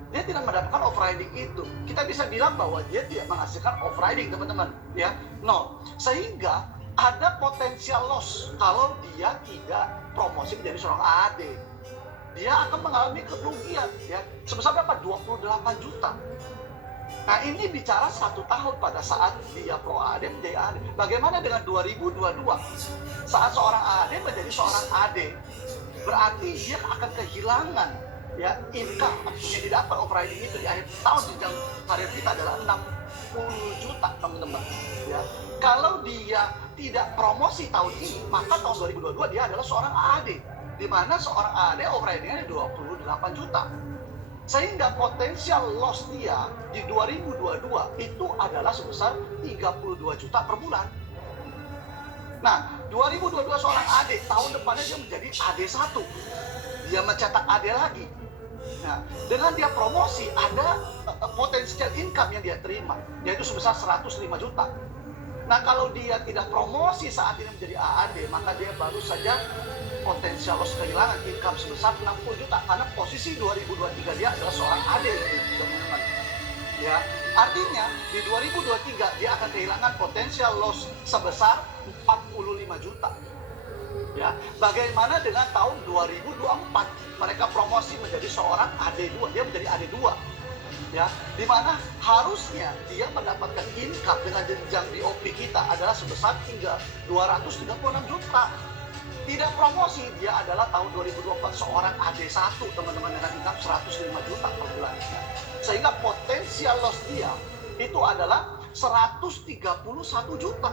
Dia tidak mendapatkan overriding itu. Kita bisa bilang bahwa dia tidak menghasilkan overriding, teman-teman. Ya, no. Sehingga ada potensial loss kalau dia tidak promosi menjadi seorang AAD. Dia akan mengalami kerugian ya sebesar berapa? 28 juta. Nah, ini bicara 1 tahun pada saat dia pro AAD menjadi AAD. Bagaimana dengan 2022? Saat seorang AAD menjadi seorang AD, berarti dia akan kehilangan ya income yang didapat overriding itu di akhir tahun jenjang karir kita adalah 60 juta, teman-teman. Ya, kalau dia tidak promosi tahun ini, maka tahun 2022 dia adalah seorang AAD. Di mana seorang AAD overridingnya 28 juta. Sehingga potensial loss dia di 2022 itu adalah sebesar 32 juta per bulan. Nah, 2022 seorang AD, tahun depannya dia menjadi AD1. Dia mencetak AD lagi. Nah, dengan dia promosi ada potensial income yang dia terima, yaitu sebesar 105 juta. Nah, kalau dia tidak promosi saat ini menjadi AAD, maka dia baru saja potensial loss kehilangan income sebesar 60 juta karena posisi 2023 dia adalah seorang AD, teman-teman. Ya, artinya di 2023 dia akan kehilangan potensial loss sebesar 45 juta. Ya, bagaimana dengan tahun 2024 mereka promosi menjadi seorang AD2, dia menjadi AD2. Ya, di mana harusnya dia mendapatkan income dengan jenjang DOP kita adalah sebesar hingga 236 juta. Tidak promosi, dia adalah tahun 2024 seorang AD1 teman-teman dengan income 105 juta per bulannya. Sehingga potensial loss dia itu adalah 131 juta.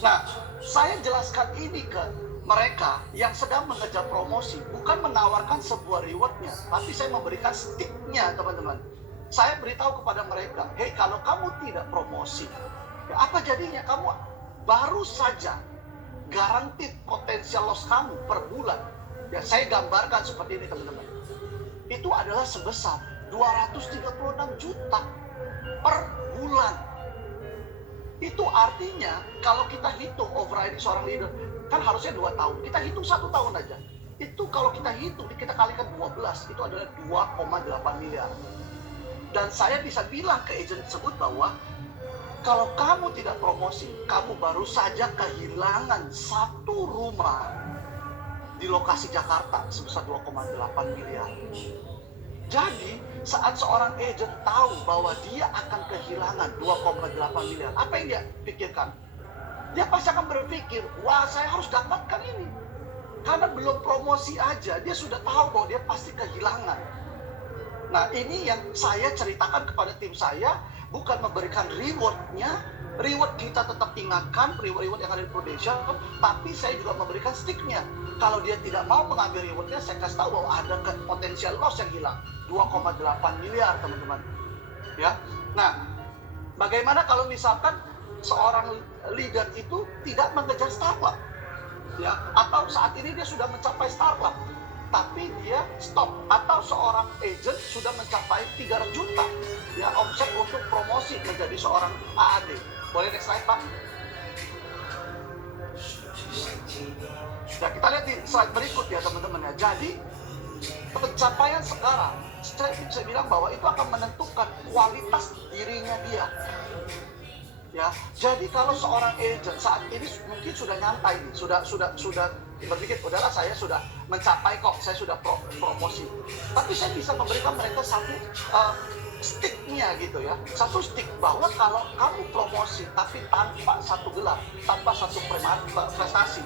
Nah, saya jelaskan ini ke mereka yang sedang mengejar promosi, bukan menawarkan sebuah rewardnya, tapi saya memberikan sticknya, teman-teman. Saya beritahu kepada mereka, hey, kalau kamu tidak promosi, ya apa jadinya? Kamu baru saja garanti potensial loss kamu per bulan. Ya, saya gambarkan seperti ini, teman-teman. Itu adalah sebesar 236 juta per bulan. Itu artinya kalau kita hitung overriding seorang leader, kan harusnya 2 tahun. Kita hitung 1 tahun aja. Itu kalau kita hitung, kita kalikan 12, itu adalah 2,8 miliar. Dan saya bisa bilang ke agent tersebut bahwa kalau kamu tidak promosi, kamu baru saja kehilangan 1 rumah di lokasi Jakarta sebesar 2,8 miliar. Jadi, saat seorang agent tahu bahwa dia akan kehilangan 2,8 miliar, apa yang dia pikirkan? Dia pasti akan berpikir, wah saya harus dapatkan ini. Karena belum promosi aja, dia sudah tahu bahwa dia pasti kehilangan. Nah, ini yang saya ceritakan kepada tim saya, bukan memberikan rewardnya. Reward kita tetap ingatkan, reward yang ada di Prudential, tapi saya juga memberikan sticknya. Kalau dia tidak mau mengambil rewardnya, saya kasih tahu bahwa ada potensial loss yang hilang. 2,8 miliar, teman-teman. Ya. Nah, bagaimana kalau misalkan seorang leader itu tidak mengejar startup? Ya, atau saat ini dia sudah mencapai startup, tapi dia stop. Atau seorang agent sudah mencapai 300 juta ya omset untuk promosi menjadi seorang AAD. Boleh next slide, Pak? Ya, kita lihat di slide berikut ya, teman-teman ya. Jadi pencapaian sekarang, saya bisa bilang bahwa itu akan menentukan kualitas dirinya dia. Ya, jadi kalau seorang agent saat ini mungkin sudah nyantai nih, sudah berpikir, udahlah saya sudah mencapai kok, saya sudah promosi. Tapi saya bisa memberikan mereka satu sticknya gitu ya, satu stick bahwa kalau kamu promosi tapi tanpa satu gelar, tanpa satu prestasi,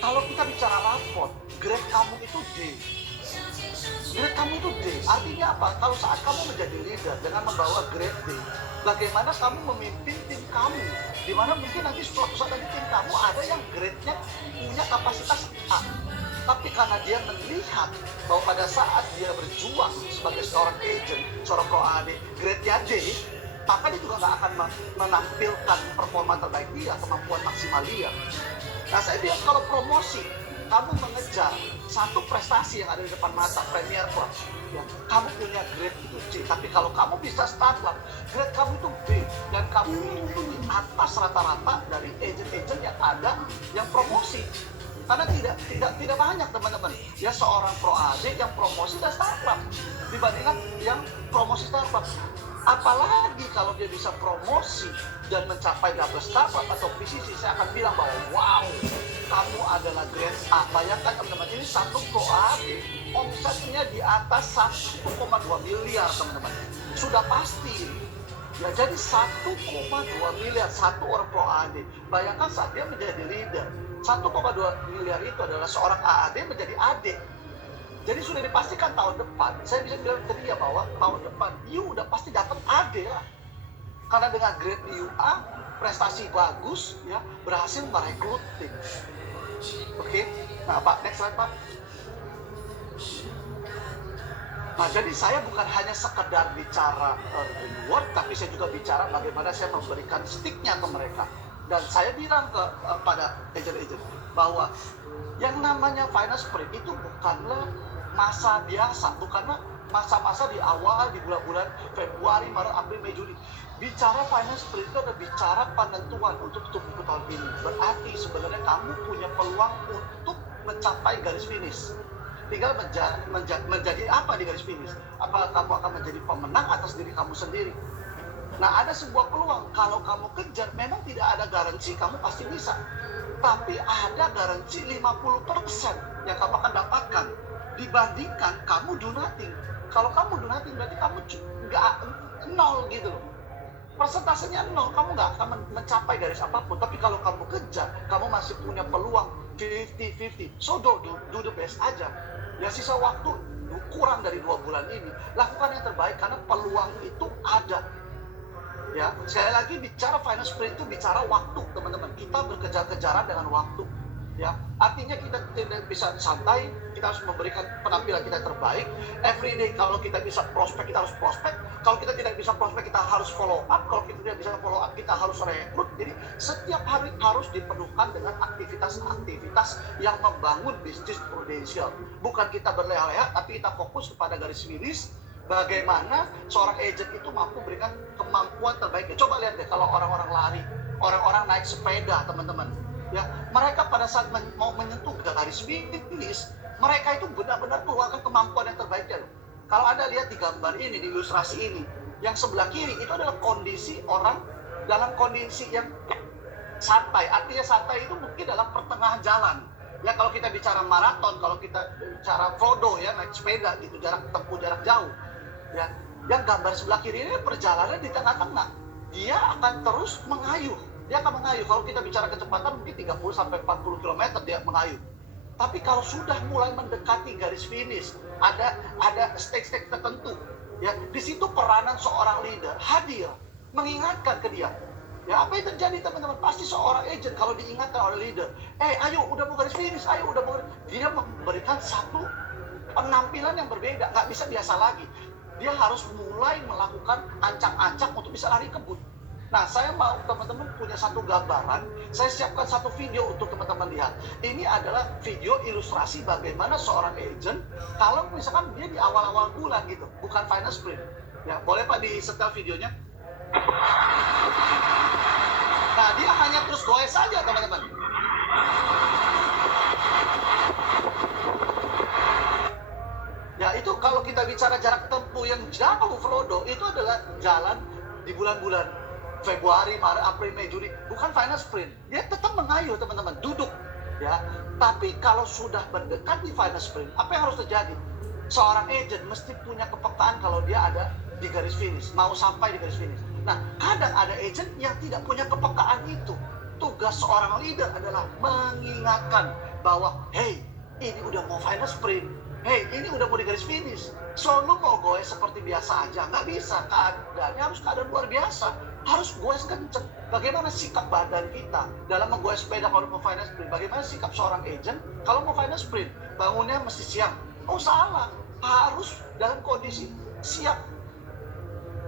kalau kita bicara raport, grade kamu itu D. Grade kamu itu D, artinya apa? Kalau saat kamu menjadi leader dengan membawa grade D, bagaimana kamu memimpin tim kamu? Dimana mungkin nanti suatu saat nanti tim kamu ada yang grade-nya punya kapasitas A. Tapi karena dia melihat bahwa pada saat dia berjuang sebagai seorang agent, seorang pro AD, grade-nya D, maka dia juga nggak akan menampilkan performa terbaik dia, kemampuan maksimal dia. Nah, saya bilang kalau promosi, kamu mengejar satu prestasi yang ada di depan mata, Premier Club, ya, kamu punya grade itu C. Tapi kalau kamu bisa startup, grade kamu itu B, dan kamu itu di atas rata-rata dari agent-agent yang ada yang promosi. Karena tidak banyak, teman-teman, ya seorang pro AD yang promosi dan startup dibandingkan yang promosi startup. Apalagi kalau dia bisa promosi dan mencapai double startup atau PCC, saya akan bilang bahwa wow, kamu adalah grade A. Bayangkan, teman-teman, ini satu pro AD omsetnya di atas 1,2 miliar, teman-teman. Sudah pasti. Ya, jadi 1,2 miliar satu orang pro AD. Bayangkan saat dia menjadi leader, 1,2 miliar itu adalah seorang AAD menjadi AD. Jadi sudah dipastikan tahun depan, saya bisa bilang ke dia bahwa tahun depan you udah pasti dapat AD lah. Karena dengan grade you A, prestasi bagus, ya, berhasil merekrut tim. Oke, nah Pak, next slide Pak. Nah, jadi saya bukan hanya sekedar bicara reward, tapi saya juga bicara bagaimana saya memberikan sticknya ke mereka. Dan saya bilang pada agent-agent bahwa yang namanya finance sprint itu bukanlah masa biasa, bukanlah masa-masa di awal, di bulan-bulan Februari, Maret, April, Mei, Juni. Bicara finance sprint itu adalah bicara penentuan untuk buku tahun ini. Berarti sebenarnya kamu punya peluang untuk mencapai garis finish. tinggal menjadi apa di garis finish. Apa kamu akan menjadi pemenang atas diri kamu sendiri. Nah, ada sebuah peluang. Kalau kamu kejar, memang tidak ada garansi kamu pasti bisa. Tapi ada garansi 50% yang kamu akan dapatkan dibandingkan kamu do nothing. Kalau kamu do nothing berarti kamu nggak nol gitu loh. Persentasenya nol, kamu nggak akan mencapai garis apapun. Tapi kalau kamu kejar, kamu masih punya peluang 50-50. So do the best aja. Ya sisa waktu kurang dari 2 bulan ini, lakukan yang terbaik karena peluang itu ada. Ya, sekali lagi bicara finance sprint itu bicara waktu, teman-teman. Kita berkejar-kejaran dengan waktu. Ya, artinya kita tidak bisa santai, kita harus memberikan penampilan kita terbaik. Every day kalau kita bisa prospek, kita harus prospek. Kalau kita tidak bisa prospek, kita harus follow up. Kalau kita tidak bisa follow up, kita harus rekrut. Jadi setiap hari harus dipenuhkan dengan aktivitas-aktivitas yang membangun bisnis prudensial. Bukan kita berleha-leha, tapi kita fokus kepada garis finish. Bagaimana seorang agent itu mampu memberikan kemampuan terbaiknya. Coba lihat deh kalau orang-orang lari, orang-orang naik sepeda, teman-teman. Ya, mereka pada saat mau menyentuh garis finish, mereka itu benar-benar keluarkan kemampuan yang terbaiknya loh. Kalau Anda lihat di gambar ini, di ilustrasi ini, yang sebelah kiri itu adalah kondisi orang dalam kondisi yang santai. Artinya santai itu mungkin dalam pertengahan jalan. Ya, kalau kita bicara maraton, kalau kita bicara Frodo ya, naik sepeda gitu, tempuh jarak jauh. Ya, yang gambar sebelah kiri ini perjalanan di tengah-tengah. Dia akan terus mengayuh. Dia akan mengayuh. Kalau kita bicara kecepatan mungkin 30-40 km dia mengayuh. Tapi kalau sudah mulai mendekati garis finish, ada stage-stage tertentu. Ya, di situ peranan seorang leader hadir, mengingatkan ke dia. Ya, apa yang terjadi teman-teman? Pasti seorang agent kalau diingatkan oleh leader, ayo udah mau garis finish, ayo udah mau. Dia memberikan satu penampilan yang berbeda, nggak bisa biasa lagi. Dia harus mulai melakukan ancang-ancang untuk bisa lari kebut. Nah, saya mau teman-teman punya satu gambaran. Saya siapkan satu video untuk teman-teman lihat. Ini adalah video ilustrasi bagaimana seorang agent kalau misalkan dia di awal-awal bulan gitu, bukan finance sprint. Ya, boleh Pak di-setel videonya? Nah, dia hanya terus goes saja, teman-teman. Ya, itu kalau kita bicara jarak tempuh yang jauh, Frodo, itu adalah jalan di bulan-bulan Februari, Maret, April, Mei, Juni. Bukan finance sprint. Dia tetap mengayuh, teman-teman. Duduk. Ya. Tapi kalau sudah mendekat di finance sprint, apa yang harus terjadi? Seorang agent mesti punya kepekaan kalau dia ada di garis finish. Mau sampai di garis finish. Nah, kadang ada agent yang tidak punya kepekaan itu. Tugas seorang leader adalah mengingatkan bahwa, hey, ini udah mau finance sprint. Hey, ini udah mau di garis finish. So, lu mau goes seperti biasa aja? Nggak bisa. Keadaannya harus keadaan luar biasa. Harus goes kenceng. Bagaimana sikap badan kita dalam menggoes sepeda kalau mau finance sprint? Bagaimana sikap seorang agent kalau mau finance sprint? Bangunnya mesti siang. Oh, salah. Harus dalam kondisi siap.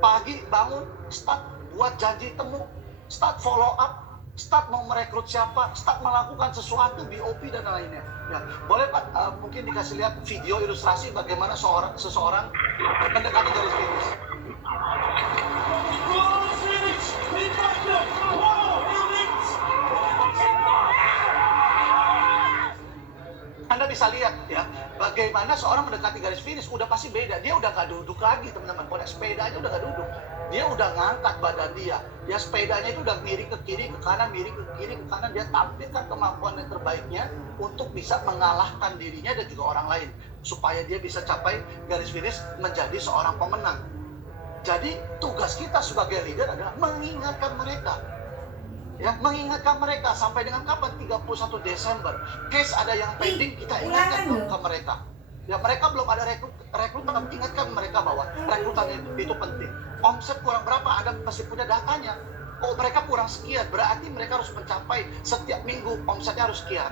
Pagi bangun, start buat janji temu, start follow up, start mau merekrut siapa, start melakukan sesuatu, BOP dan lainnya. Ya, boleh Pak, mungkin dikasih lihat video ilustrasi bagaimana seseorang mendekati garis finish. Anda bisa lihat ya, bagaimana seorang mendekati garis finish udah pasti beda. Dia udah gak duduk lagi, teman-teman. Kalau sepeda aja udah gak duduk. Dia udah ngangkat badan dia. Ya, sepedanya itu udah miring ke kiri, ke kanan, miring ke kiri, ke kanan. Dia tampilkan kemampuan yang terbaiknya untuk bisa mengalahkan dirinya dan juga orang lain. Supaya dia bisa capai garis finish menjadi seorang pemenang. Jadi, tugas kita sebagai leader adalah mengingatkan mereka. Ya, mengingatkan mereka sampai dengan kapan? 31 Desember. Case ada yang pending, kita ingatkan ke mereka. Ya, mereka belum ada rekrutan, ingatkan mereka bahwa rekrutan itu penting. Omset kurang berapa? Anda pasti punya datanya. Oh, mereka kurang sekian, berarti mereka harus mencapai setiap minggu omsetnya harus sekian.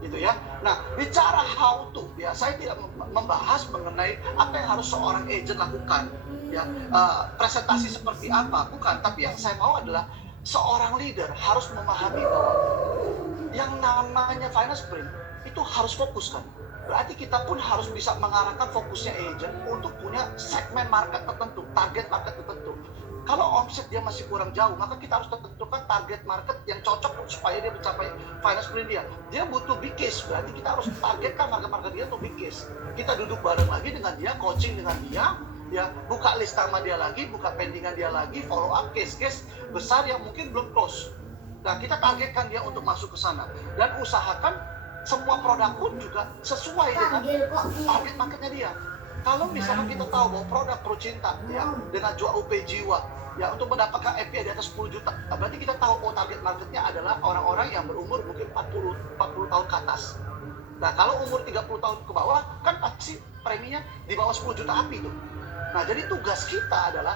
Gitu ya. Nah, bicara how to, ya saya tidak membahas mengenai apa yang harus seorang agent lakukan. Ya, presentasi seperti apa? Bukan, tapi yang saya mau adalah seorang leader harus memahami bahwa yang namanya finance sprint itu harus fokus kan. berarti kita pun harus bisa mengarahkan fokusnya agent untuk punya segmen market tertentu, target market tertentu. Kalau omset dia masih kurang jauh, maka kita harus tentukan target market yang cocok supaya dia mencapai finance plan dia. Dia butuh big case, berarti kita harus targetkan market dia untuk big case. Kita duduk bareng lagi dengan dia, coaching dengan dia, ya buka list sama dia lagi, buka pendingan dia lagi, follow up case-case besar yang mungkin belum close. Nah, kita targetkan dia untuk masuk ke sana dan usahakan semua produk pun juga sesuai dengan target marketnya dia. Kalau misalkan kita tahu bahwa produk Pro Cinta ya dengan jual UP jiwa ya untuk mendapatkan FPI di atas 10 juta, nah, berarti kita tahu target marketnya adalah orang-orang yang berumur mungkin 40 tahun ke atas. Nah, kalau umur 30 tahun ke bawah kan pasti preminya di bawah 10 juta api tuh. Nah, jadi tugas kita adalah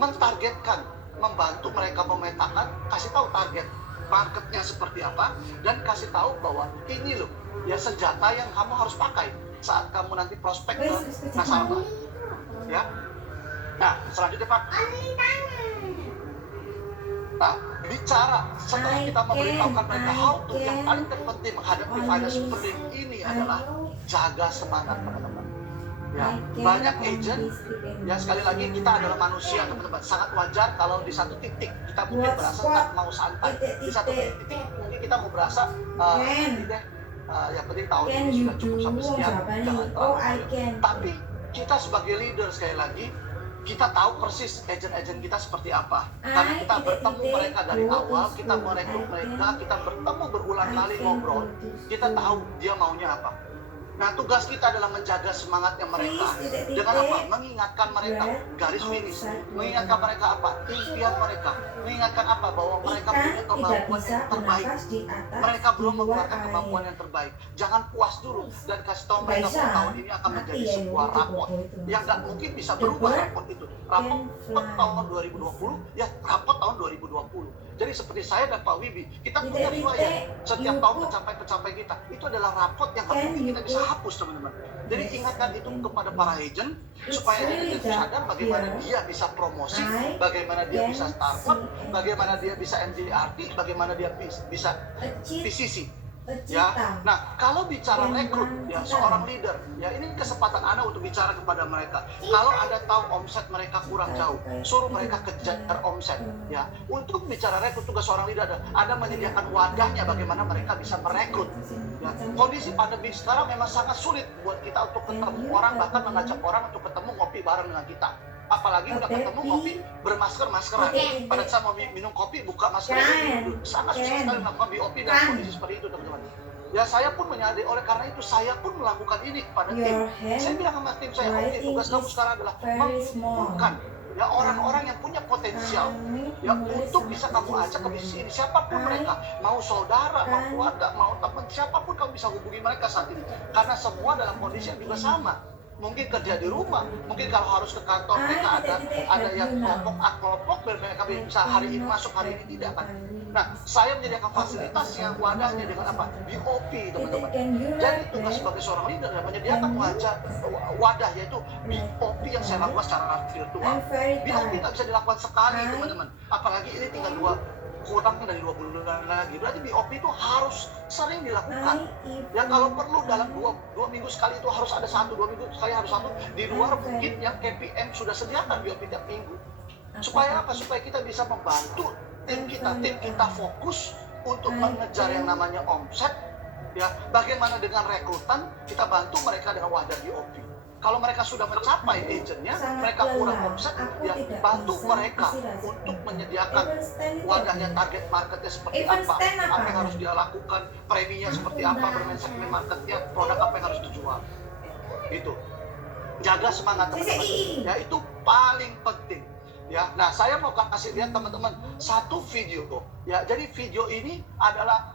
mentargetkan, membantu mereka memetakan, kasih tahu target marketnya seperti apa, dan kasih tahu bahwa ini loh ya senjata yang kamu harus pakai saat kamu nanti prospek ke nasabah. Ya. Nah, selanjutnya Pak. Nah, bicara setelah kita memberitahukan mereka how to, yang paling terpenting menghadapi finance planning ini adalah jaga semangat teman-teman. Ya, banyak agent, ya sekali lagi kita adalah manusia teman-teman, sangat wajar kalau di satu titik kita mungkin berasa tak mau santai, di satu titik mungkin kita mau berasa ini deh, yang penting tahun ini sudah cukup sampai sekian, jangan terlalu. Tapi kita sebagai leader sekali lagi, kita tahu persis agent-agent kita seperti apa, karena kita bertemu mereka dari awal, kita merekrut mereka, kita bertemu berulang kali ngobrol, kita tahu dia maunya apa. Nah, tugas kita adalah menjaga semangatnya mereka. Dengan apa? Mengingatkan mereka garis finish. Mengingatkan mereka apa? Impian mereka. Mengingatkan apa? Bahwa mereka punya kemampuan yang terbaik. Mereka belum mengeluarkan kemampuan yang terbaik. Jangan puas dulu dan kasih tahu mereka bahwa tahun ini akan menjadi sebuah rapot yang nggak mungkin bisa berubah rapot itu. Rapot tahun 2020, ya rapot tahun 2020. Jadi seperti saya dan Pak Wibi, kita punya riwayat setiap tahun pencapaian kita. Itu adalah rapot yang mungkin kita bisa hapus teman-teman. Jadi ingatkan itu kepada para agent supaya agent sadar bagaimana dia bisa promosi, bagaimana dia bisa startup, bagaimana dia bisa MDRT, bagaimana dia bisa PCC. Ya, nah kalau bicara rekrut ya seorang leader, ya ini kesempatan Anda untuk bicara kepada mereka. Kalau Anda tahu omset mereka kurang jauh, suruh mereka kejar omset. Ya, untuk bicara rekrut tugas seorang leader Anda menyediakan wadahnya bagaimana mereka bisa merekrut. Ya, kondisi pandemi sekarang memang sangat sulit buat kita untuk ketemu orang, bahkan mengajak orang untuk ketemu ngopi bareng dengan kita. Apalagi udah ketemu ngopi bermasker-maskeran. Pada saat mau minum kopi buka masker itu sangat susah sekali melakukan BOP dalam kondisi seperti itu teman-teman. Ya saya pun menyadari, oleh karena itu saya pun melakukan ini kepada tim. Saya bilang sama tim saya, oke, tugas kamu sekarang adalah mengumpulkan ya orang-orang yang punya potensial ya untuk bisa kamu ajak ke bisnis ini, siapapun mereka, mau saudara, mau keluarga, mau teman, siapapun kamu bisa hubungi mereka saat ini, karena semua dalam kondisi yang juga sama. Mungkin kerja di rumah, mungkin kalau harus ke kantor mereka ada yang kelompok mereka bisa hari ini masuk, hari ini tidak kan. Nah, saya menyediakan fasilitas yang wadahnya dengan apa? BOP teman-teman. Jadi tugas sebagai seorang leader adalah menyediakan wadah, yaitu BOP yang saya lakukan secara virtual. BOP tak bisa dilakukan sekali teman-teman, apalagi ini tinggal kurang dari 2 bulan lagi. Berarti BOP itu harus sering dilakukan. Ya kalau perlu dalam 2 minggu sekali itu harus ada 1, 2 minggu sekali harus 1. Di luar mungkin yang KPM sudah sediakan BOP tiap minggu. Supaya apa? Supaya kita bisa membantu tim kita fokus untuk mengejar yang namanya omset. Ya, bagaimana dengan rekrutan, kita bantu mereka dengan wadah BOP. Kalau mereka sudah mencapai agentnya, mereka kurang omset, ya bantu mereka untuk menyediakan wadahnya, target marketnya seperti apa yang harus dia lakukan, preminya seperti apa, bermain segmen marketnya, produk apa yang harus dijual. Itu. Jaga semangat teman-teman. Ya itu paling penting. Ya, nah saya mau kasih lihat teman-teman satu video. Ya, jadi video ini adalah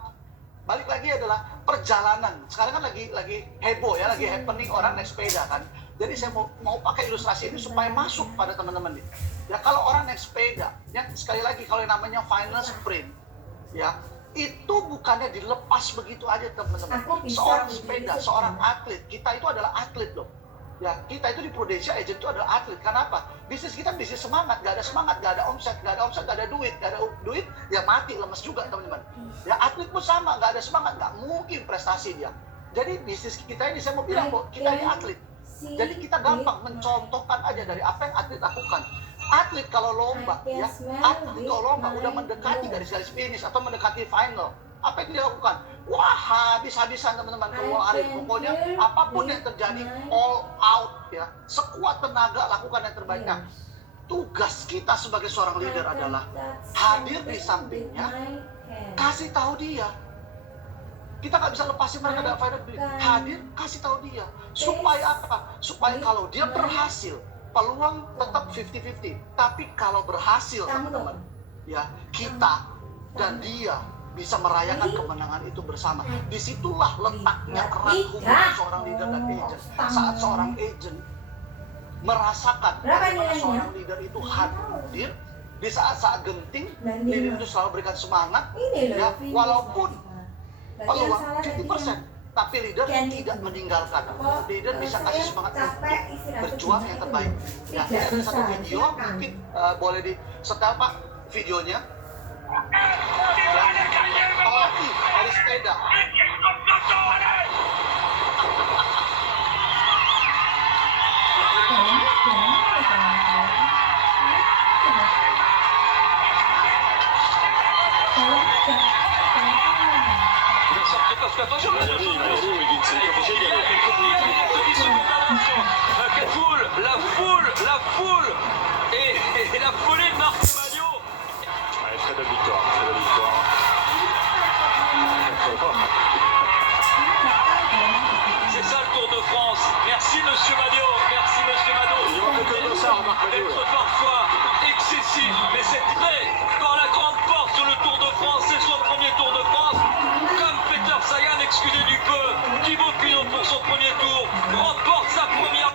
balik lagi adalah perjalanan. Sekarang kan lagi heboh ya, lagi happening orang naik sepeda kan. Jadi saya mau pakai ilustrasi ini supaya masuk pada teman-teman nih. Ya kalau orang naik sepeda, ya sekali lagi kalau yang namanya final sprint, ya itu bukannya dilepas begitu aja teman-teman. Seorang sepeda, seorang atlet, kita itu adalah atlet loh. Ya kita itu di Prudensial Agent itu adalah atlet. Kenapa? Bisnis kita bisnis semangat, gak ada semangat, gak ada omset, gak ada duit, ya mati, lemes juga teman-teman. Ya atlet pun sama, gak ada semangat, gak mungkin prestasi dia. Jadi bisnis kita ini, saya mau bilang kok, kita ini atlet. Jadi kita gampang mencontohkan aja dari apa yang atlet lakukan. Atlet kalau lomba, ya, atlet kalau lomba udah mendekati garis finish atau mendekati final, apa yang dia lakukan? Wah, habis-habisan teman-teman keluar air. Pokoknya apapun yang terjadi, all out ya, sekuat tenaga lakukan yang terbaik. Nah, tugas kita sebagai seorang leader adalah hadir di sampingnya, kasih tahu dia. Kita nggak bisa lepasin mereka dari final. Hadir, kasih tahu dia. Supaya apa? Supaya kalau dia berhasil, peluang tetap 50-50. Tapi kalau berhasil, teman-teman, ya, kita dan dia bisa merayakan kemenangan itu bersama. Disitulah letaknya erat hubungan seorang leader dan agent. Saat seorang agent merasakan bagaimana seorang leader itu hadir di saat-saat genting, leader itu selalu berikan semangat, ya, walaupun peluang 50%, tapi leader tidak meninggalkan. Leader bisa kasih semangat untuk berjuang yang terbaik. Ya, ada satu video, mungkin boleh di setel Pak videonya. Pelatih dari sepeda. La foule et la folie de Marc Magnot. Ouais, très belle victoire, très belle victoire. C'est ça le Tour de France. Merci Monsieur Magnot, merci Monsieur Magnot. D'être parfois excessif, mais c'est vrai. Quand la grande porte sur le Tour de France, c'est son premier Tour de France. Comme Peter Sagan, excusez du peu, Thibaut Pinot pour son premier tour, remporte sa première.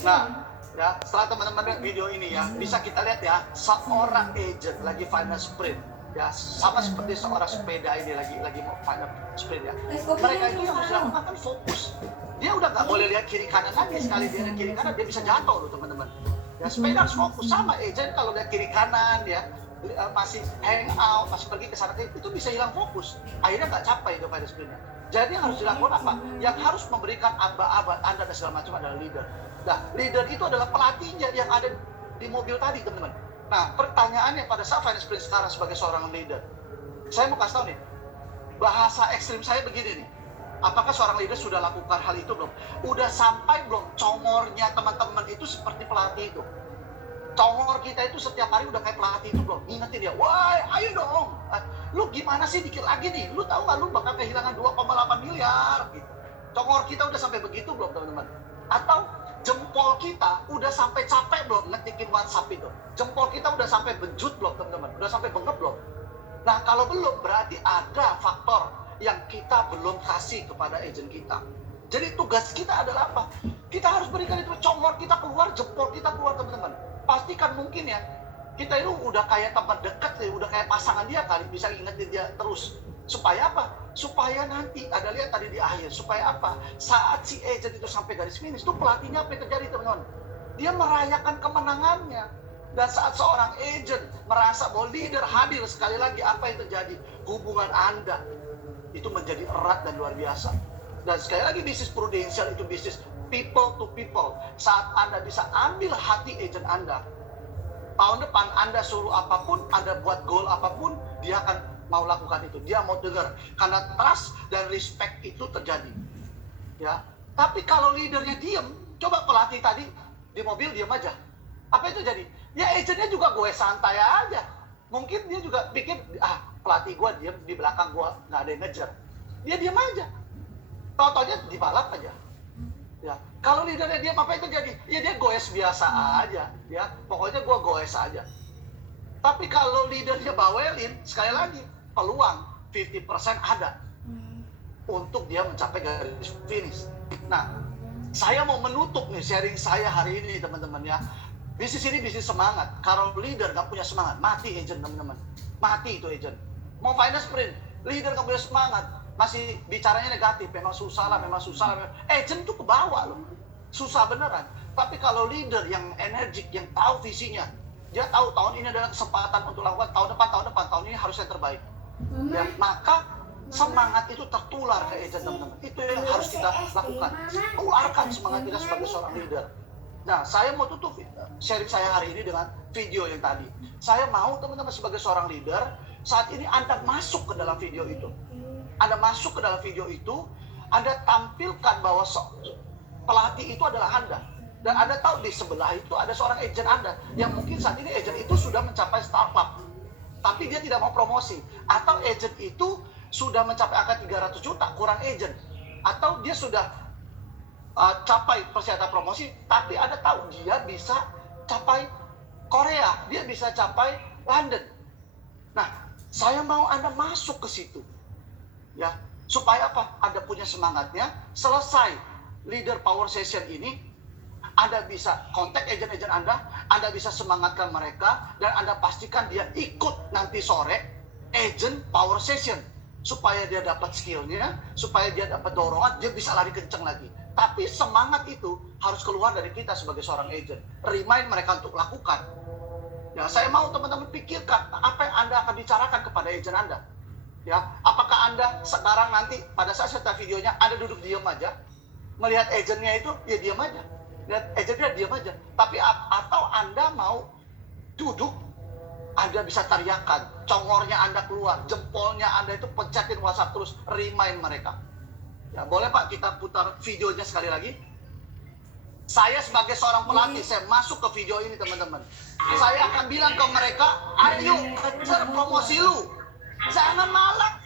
Nah, ya, setelah teman-teman lihat video ini ya, bisa kita lihat ya, seorang agent lagi final sprint, ya, sama seperti seorang sepeda ini lagi mau final sprint ya. Mereka itu yang harus dilakukan kan fokus. Dia udah nggak boleh lihat kiri kanan lagi. Sekali dia lihat kiri kanan, dia bisa jatuh loh teman-teman. Ya, sepeda harus fokus. Sama agent kalau lihat kiri kanan dia masih hang out, masih pergi ke sana, itu bisa hilang fokus. Akhirnya nggak capai itu final sprintnya. Jadi yang harus dilakukan apa? Yang harus memberikan aba-aba Anda dan segala macam adalah leader. Nah, leader itu adalah pelatihnya yang ada di mobil tadi, teman-teman. Nah, pertanyaannya pada saat final sprint sekarang sebagai seorang leader, saya mau kasih tahu nih, bahasa ekstrim saya begini nih. Apakah seorang leader sudah lakukan hal itu belum? Udah sampai belum congornya teman-teman itu seperti pelatih itu? Congor kita itu setiap hari udah kayak pelatih itu belum? Ingetin dia, wah ayo dong. Lu gimana sih dikit lagi nih? Lu tahu nggak lu bakal kehilangan 2,8 miliar? Gitu. Congor kita udah sampai begitu belum, teman-teman? Atau jempol kita udah sampai capek belum ngetikin WhatsApp itu? Jempol kita udah sampai benjut belum, teman-teman? Udah sampai bengep belum? Nah, kalau belum, berarti ada faktor yang kita belum kasih kepada agent kita. Jadi tugas kita adalah apa? Kita harus berikan itu, congor kita keluar, jempol kita keluar, teman-teman. Pastikan mungkin ya, kita itu udah kayak teman dekat, udah kayak pasangan dia kali, bisa ingetin dia terus. Supaya apa? Supaya nanti, ada lihat tadi di akhir, supaya apa? Saat si agent itu sampai garis finish, itu pelatihnya apa yang terjadi, teman-teman? Dia merayakan kemenangannya. Dan saat seorang agent merasa bahwa leader hadir, sekali lagi apa yang terjadi? Hubungan Anda itu menjadi erat dan luar biasa. Dan sekali lagi bisnis prudensial itu bisnis people to people. Saat Anda bisa ambil hati agent Anda, tahun depan Anda suruh apapun, Anda buat goal apapun, dia akan mau lakukan itu. Dia mau dengar. Karena trust dan respect itu terjadi. Ya. Tapi kalau leadernya diem, coba pelatih tadi di mobil diem aja. Apa itu jadi? Ya agentnya juga gue santai aja. Mungkin dia juga pikir, pelatih gue diem di belakang gue, nggak ada yang ngejar. Dia diem aja. Tau-taunya dibalap aja. Ya, kalau leadernya dia apa itu jadi? Ya dia goes biasa aja, ya. Pokoknya gua goes aja. Tapi kalau leadernya bawelin, sekali lagi peluang 50% ada untuk dia mencapai garis finish. Nah, saya mau menutup nih sharing saya hari ini, teman-teman ya. Bisnis ini bisnis semangat. Kalau leader nggak punya semangat, mati agent, teman-teman. Mati itu agent. Mau final sprint, leader nggak punya semangat, masih bicaranya negatif, memang susah lah. Agent tuh ke bawah loh, susah beneran. Tapi kalau leader yang energik, yang tahu visinya, dia tahu tahun ini adalah kesempatan untuk lakukan, tahun depan, tahun ini harus yang terbaik. Ya, maka semangat itu tertular ke agent teman-teman. Itu yang harus kita lakukan. Keluarkan semangat kita sebagai seorang leader. Nah, saya mau tutup sharing saya hari ini dengan video yang tadi. Saya mau teman-teman sebagai seorang leader, saat ini Anda masuk ke dalam video itu. Anda masuk ke dalam video itu, Anda tampilkan bahwa pelatih itu adalah Anda. Dan Anda tahu di sebelah itu ada seorang agent Anda, yang mungkin saat ini agent itu sudah mencapai Star Club, tapi dia tidak mau promosi. Atau agent itu sudah mencapai angka 300 juta, kurang agent. Atau dia sudah capai persyaratan promosi, tapi Anda tahu dia bisa capai Korea, dia bisa capai London. Nah, saya mau Anda masuk ke situ, ya, supaya apa? Anda punya semangatnya. Selesai leader power session ini, Anda bisa kontak agent-agent Anda bisa semangatkan mereka, dan Anda pastikan dia ikut nanti sore agent power session, supaya dia dapat skillnya, supaya dia dapat dorongan, dia bisa lari kenceng lagi. Tapi semangat itu harus keluar dari kita sebagai seorang agent. Remind mereka untuk lakukan. Ya, saya mau teman-teman pikirkan apa yang Anda akan bicarakan kepada agent Anda. Ya, apakah Anda sekarang nanti pada saat setelah videonya Anda duduk diam aja, melihat agentnya itu ya diam aja, lihat agentnya diam aja. Tapi atau Anda mau duduk, Anda bisa teriakan, congornya Anda keluar, jempolnya Anda itu pencetin WhatsApp terus, remind mereka. Ya, boleh Pak kita putar videonya sekali lagi? Saya sebagai seorang pelatih, saya masuk ke video ini teman-teman. Saya akan bilang ke mereka, ayo kejar promosi lu. Jangan malas.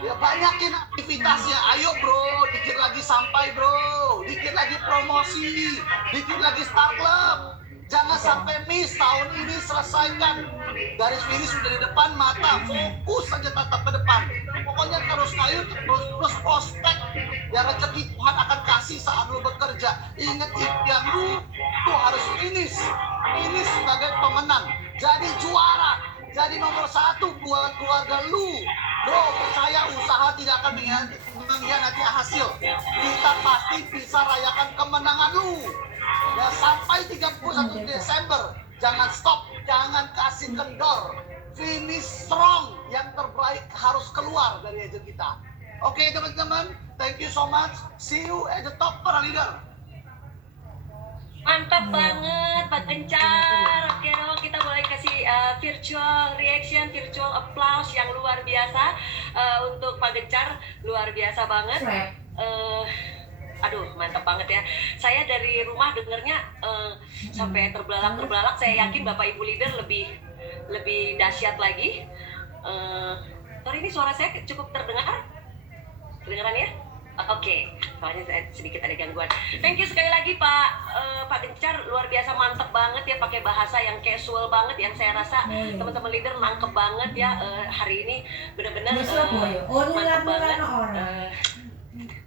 Ya, banyakin aktivitasnya. Ayo bro, dikit lagi sampai bro. Dikit lagi promosi. Dikit lagi Star Club. Jangan sampai miss tahun ini, selesaikan. Garis finish sudah di depan mata. Fokus saja tatap ke depan. Pokoknya terus ayo, terus prospek. Ya, rezeki Tuhan akan kasih saat lu bekerja. Ingat impian lu tuh harus finish. Finish sebagai pemenang. Jadi juara. Jadi nomor 1 buat keluarga lu. Bro, percaya usaha tidak akan mengkhianati hasil. Kita pasti bisa rayakan kemenangan lu. Ya, sampai 31 Desember. Jangan stop, jangan kasih kendor. Finish strong. Yang terbaik harus keluar dari agent kita. Oke teman-teman, thank you so much. See you at the top para leader. Mantap banget Pak Gencar. Oke dong, kita boleh kasih virtual reaction, virtual applause yang luar biasa untuk Pak Gencar. Luar biasa banget. Aduh, mantap banget ya. Saya dari rumah dengernya sampai terbelalak. Saya yakin Bapak Ibu leader lebih dahsyat lagi. Sorry, ini suara saya cukup terdengar? Kedengaran ya? Oke, soalnya saya sedikit ada gangguan. Thank you sekali lagi Pak Gencar, luar biasa, mantep banget ya, pakai bahasa yang casual banget, yang saya rasa teman-teman leader nangkep banget ya. Hari ini benar-benar mantep banget,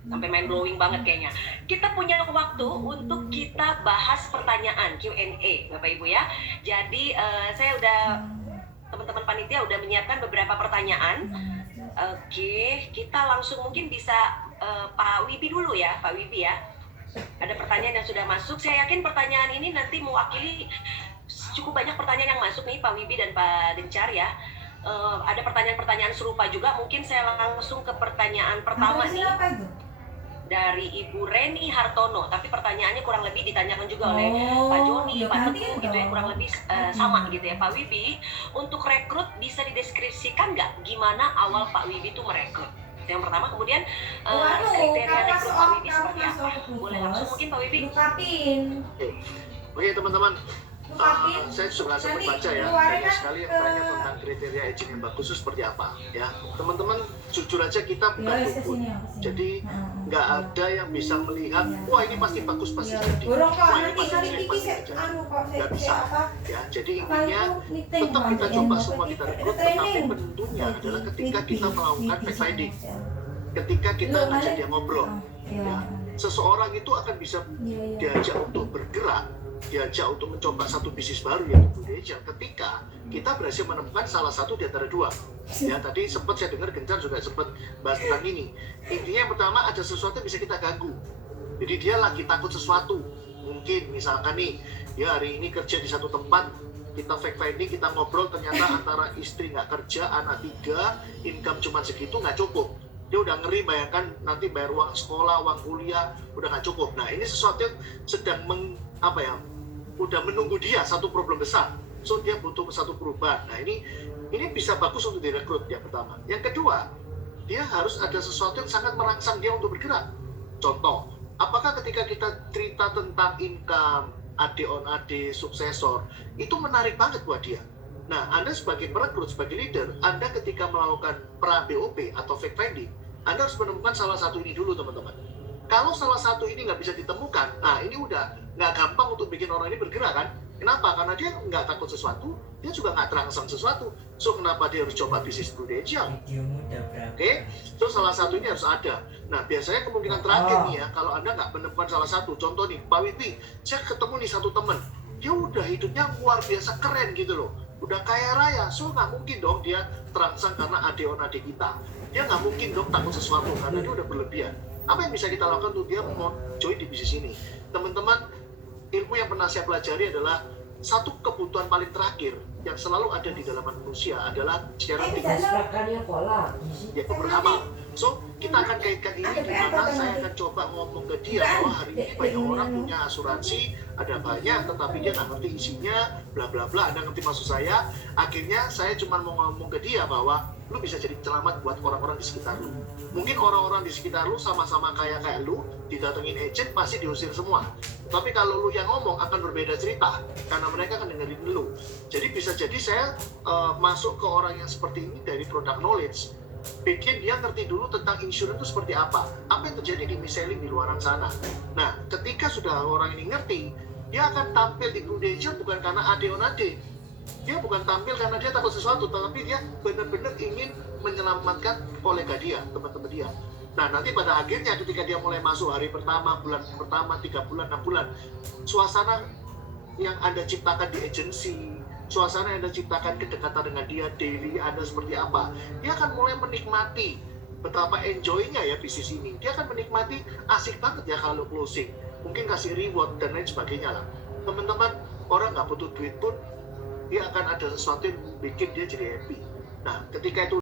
sampai mind blowing banget kayaknya. Kita punya waktu untuk kita bahas pertanyaan Q&A Bapak Ibu ya. Jadi saya udah, teman-teman panitia udah menyiapkan beberapa pertanyaan. Oke, kita langsung mungkin bisa Pak Wibi dulu ya, Pak Wibi ya. Ada pertanyaan yang sudah masuk. Saya yakin pertanyaan ini nanti mewakili cukup banyak pertanyaan yang masuk nih Pak Wibi dan Pak Gencar ya. Ada pertanyaan-pertanyaan serupa juga. Mungkin saya langsung ke pertanyaan pertama nih dari Ibu Reni Hartono. Tapi pertanyaannya kurang lebih ditanyakan juga oleh Pak Joni, Pak Teguh, gitu ya, kurang lebih sama gitu ya. Pak Wibi, untuk rekrut bisa dideskripsikan nggak gimana awal Pak Wibi itu merekrut? Yang pertama, kemudian kriteria rekrut Pak Wibi seperti apa? Boleh langsung mungkin Pak Wibi. Oke teman-teman, saya sudah sempat baca ya, banyak sekali yang tanya tentang kriteria agent yang bagus itu seperti apa ya. Teman-teman, jujur aja kita bukan dukun, jadi nggak ada yang bisa melihat, wah ini pasti bagus, pasti jadi, wah ini pasti jadi, nggak bisa ya. Jadi intinya tetap kita coba semua, kita rekrut, tetapi penentunya adalah ketika kita melakukan fact finding, ketika kita ngajak dia ngobrol ya. Seseorang itu akan bisa diajak untuk bergerak, diajak untuk mencoba satu bisnis baru yang Indonesia ketika kita berhasil menemukan salah satu di antara dua. Ya, tadi sempat saya dengar Gencar juga sempat bahas tentang ini. Intinya yang pertama, ada sesuatu yang bisa kita ganggu. Jadi dia lagi takut sesuatu. Mungkin misalkan nih, dia hari ini kerja di satu tempat, kita fact finding, kita ngobrol, ternyata antara istri nggak kerja, anak 3, income cuma segitu nggak cukup. Dia udah ngeri, bayangkan nanti bayar uang sekolah, uang kuliah, udah nggak cukup. Nah, ini sesuatu yang sedang udah menunggu dia satu problem besar. So dia butuh satu perubahan. Nah, ini bisa bagus untuk direkrut, yang pertama. Yang kedua, dia harus ada sesuatu yang sangat merangsang dia untuk bergerak. Contoh, apakah ketika kita cerita tentang income, AD on AD, suksesor, itu menarik banget buat dia. Nah, Anda sebagai perekrut, sebagai leader, Anda ketika melakukan pra BOP atau fact finding, Anda harus menemukan salah satu ini dulu, teman-teman. Kalau salah satu ini nggak bisa ditemukan, nah ini udah nggak gampang untuk bikin orang ini bergerak, kan? Kenapa? Karena dia nggak takut sesuatu, dia juga nggak terangsang sesuatu. So, kenapa dia harus coba bisnis prudensial? Oke? So, salah satu ini harus ada. Nah, biasanya kemungkinan terakhir nih ya, kalau Anda nggak menemukan salah satu, contoh nih, Pak Wipi, saya ketemu nih satu teman, dia udah hidupnya luar biasa keren gitu loh. Udah kaya raya, so nggak mungkin dong dia terangsang karena AD on AD kita. Dia nggak mungkin dong takut sesuatu karena dia udah berlebihan. Apa yang bisa kita lakukan untuk dia mau join di bisnis ini? Teman-teman, ilmu yang pernah saya pelajari adalah satu kebutuhan paling terakhir yang selalu ada di dalam manusia adalah charity, yaitu beramal. So, kita akan kaitkan ini di mana saya akan coba ngomong ke dia bahwa hari ini banyak orang punya asuransi, ada banyak, tetapi dia nggak ngerti isinya, bla bla bla. Anda ngerti maksud saya? Akhirnya saya cuma mau ngomong ke dia bahwa lu bisa jadi selamat buat orang-orang di sekitar lu. Mungkin orang-orang di sekitar lu sama-sama kayak lu, didatengin agent pasti diusir semua. Tapi kalau lu yang ngomong akan berbeda cerita, karena mereka akan dengerin lu. Jadi bisa jadi saya masuk ke orang yang seperti ini dari product knowledge, bikin dia ngerti dulu tentang insurance itu seperti apa yang terjadi di mis-selling di luaran sana. Nah, ketika sudah orang ini ngerti, dia akan tampil di Prudential bukan karena AD on AD. Dia bukan tampil karena dia takut sesuatu, tetapi dia benar-benar ingin menyelamatkan kolega dia, teman-teman dia. Nah, nanti pada akhirnya ketika dia mulai masuk hari pertama, bulan pertama, 3 bulan, 6 bulan, suasana yang Anda ciptakan di agensi, suasana yang Anda ciptakan kedekatan dengan dia, daily Anda seperti apa, dia akan mulai menikmati betapa enjoy-nya ya bisnis ini. Dia akan menikmati, asik banget ya kalau closing, mungkin kasih reward dan lain sebagainya lah. Teman-teman, orang nggak butuh duit pun dia akan ada sesuatu yang bikin dia jadi happy. Nah, ketika itu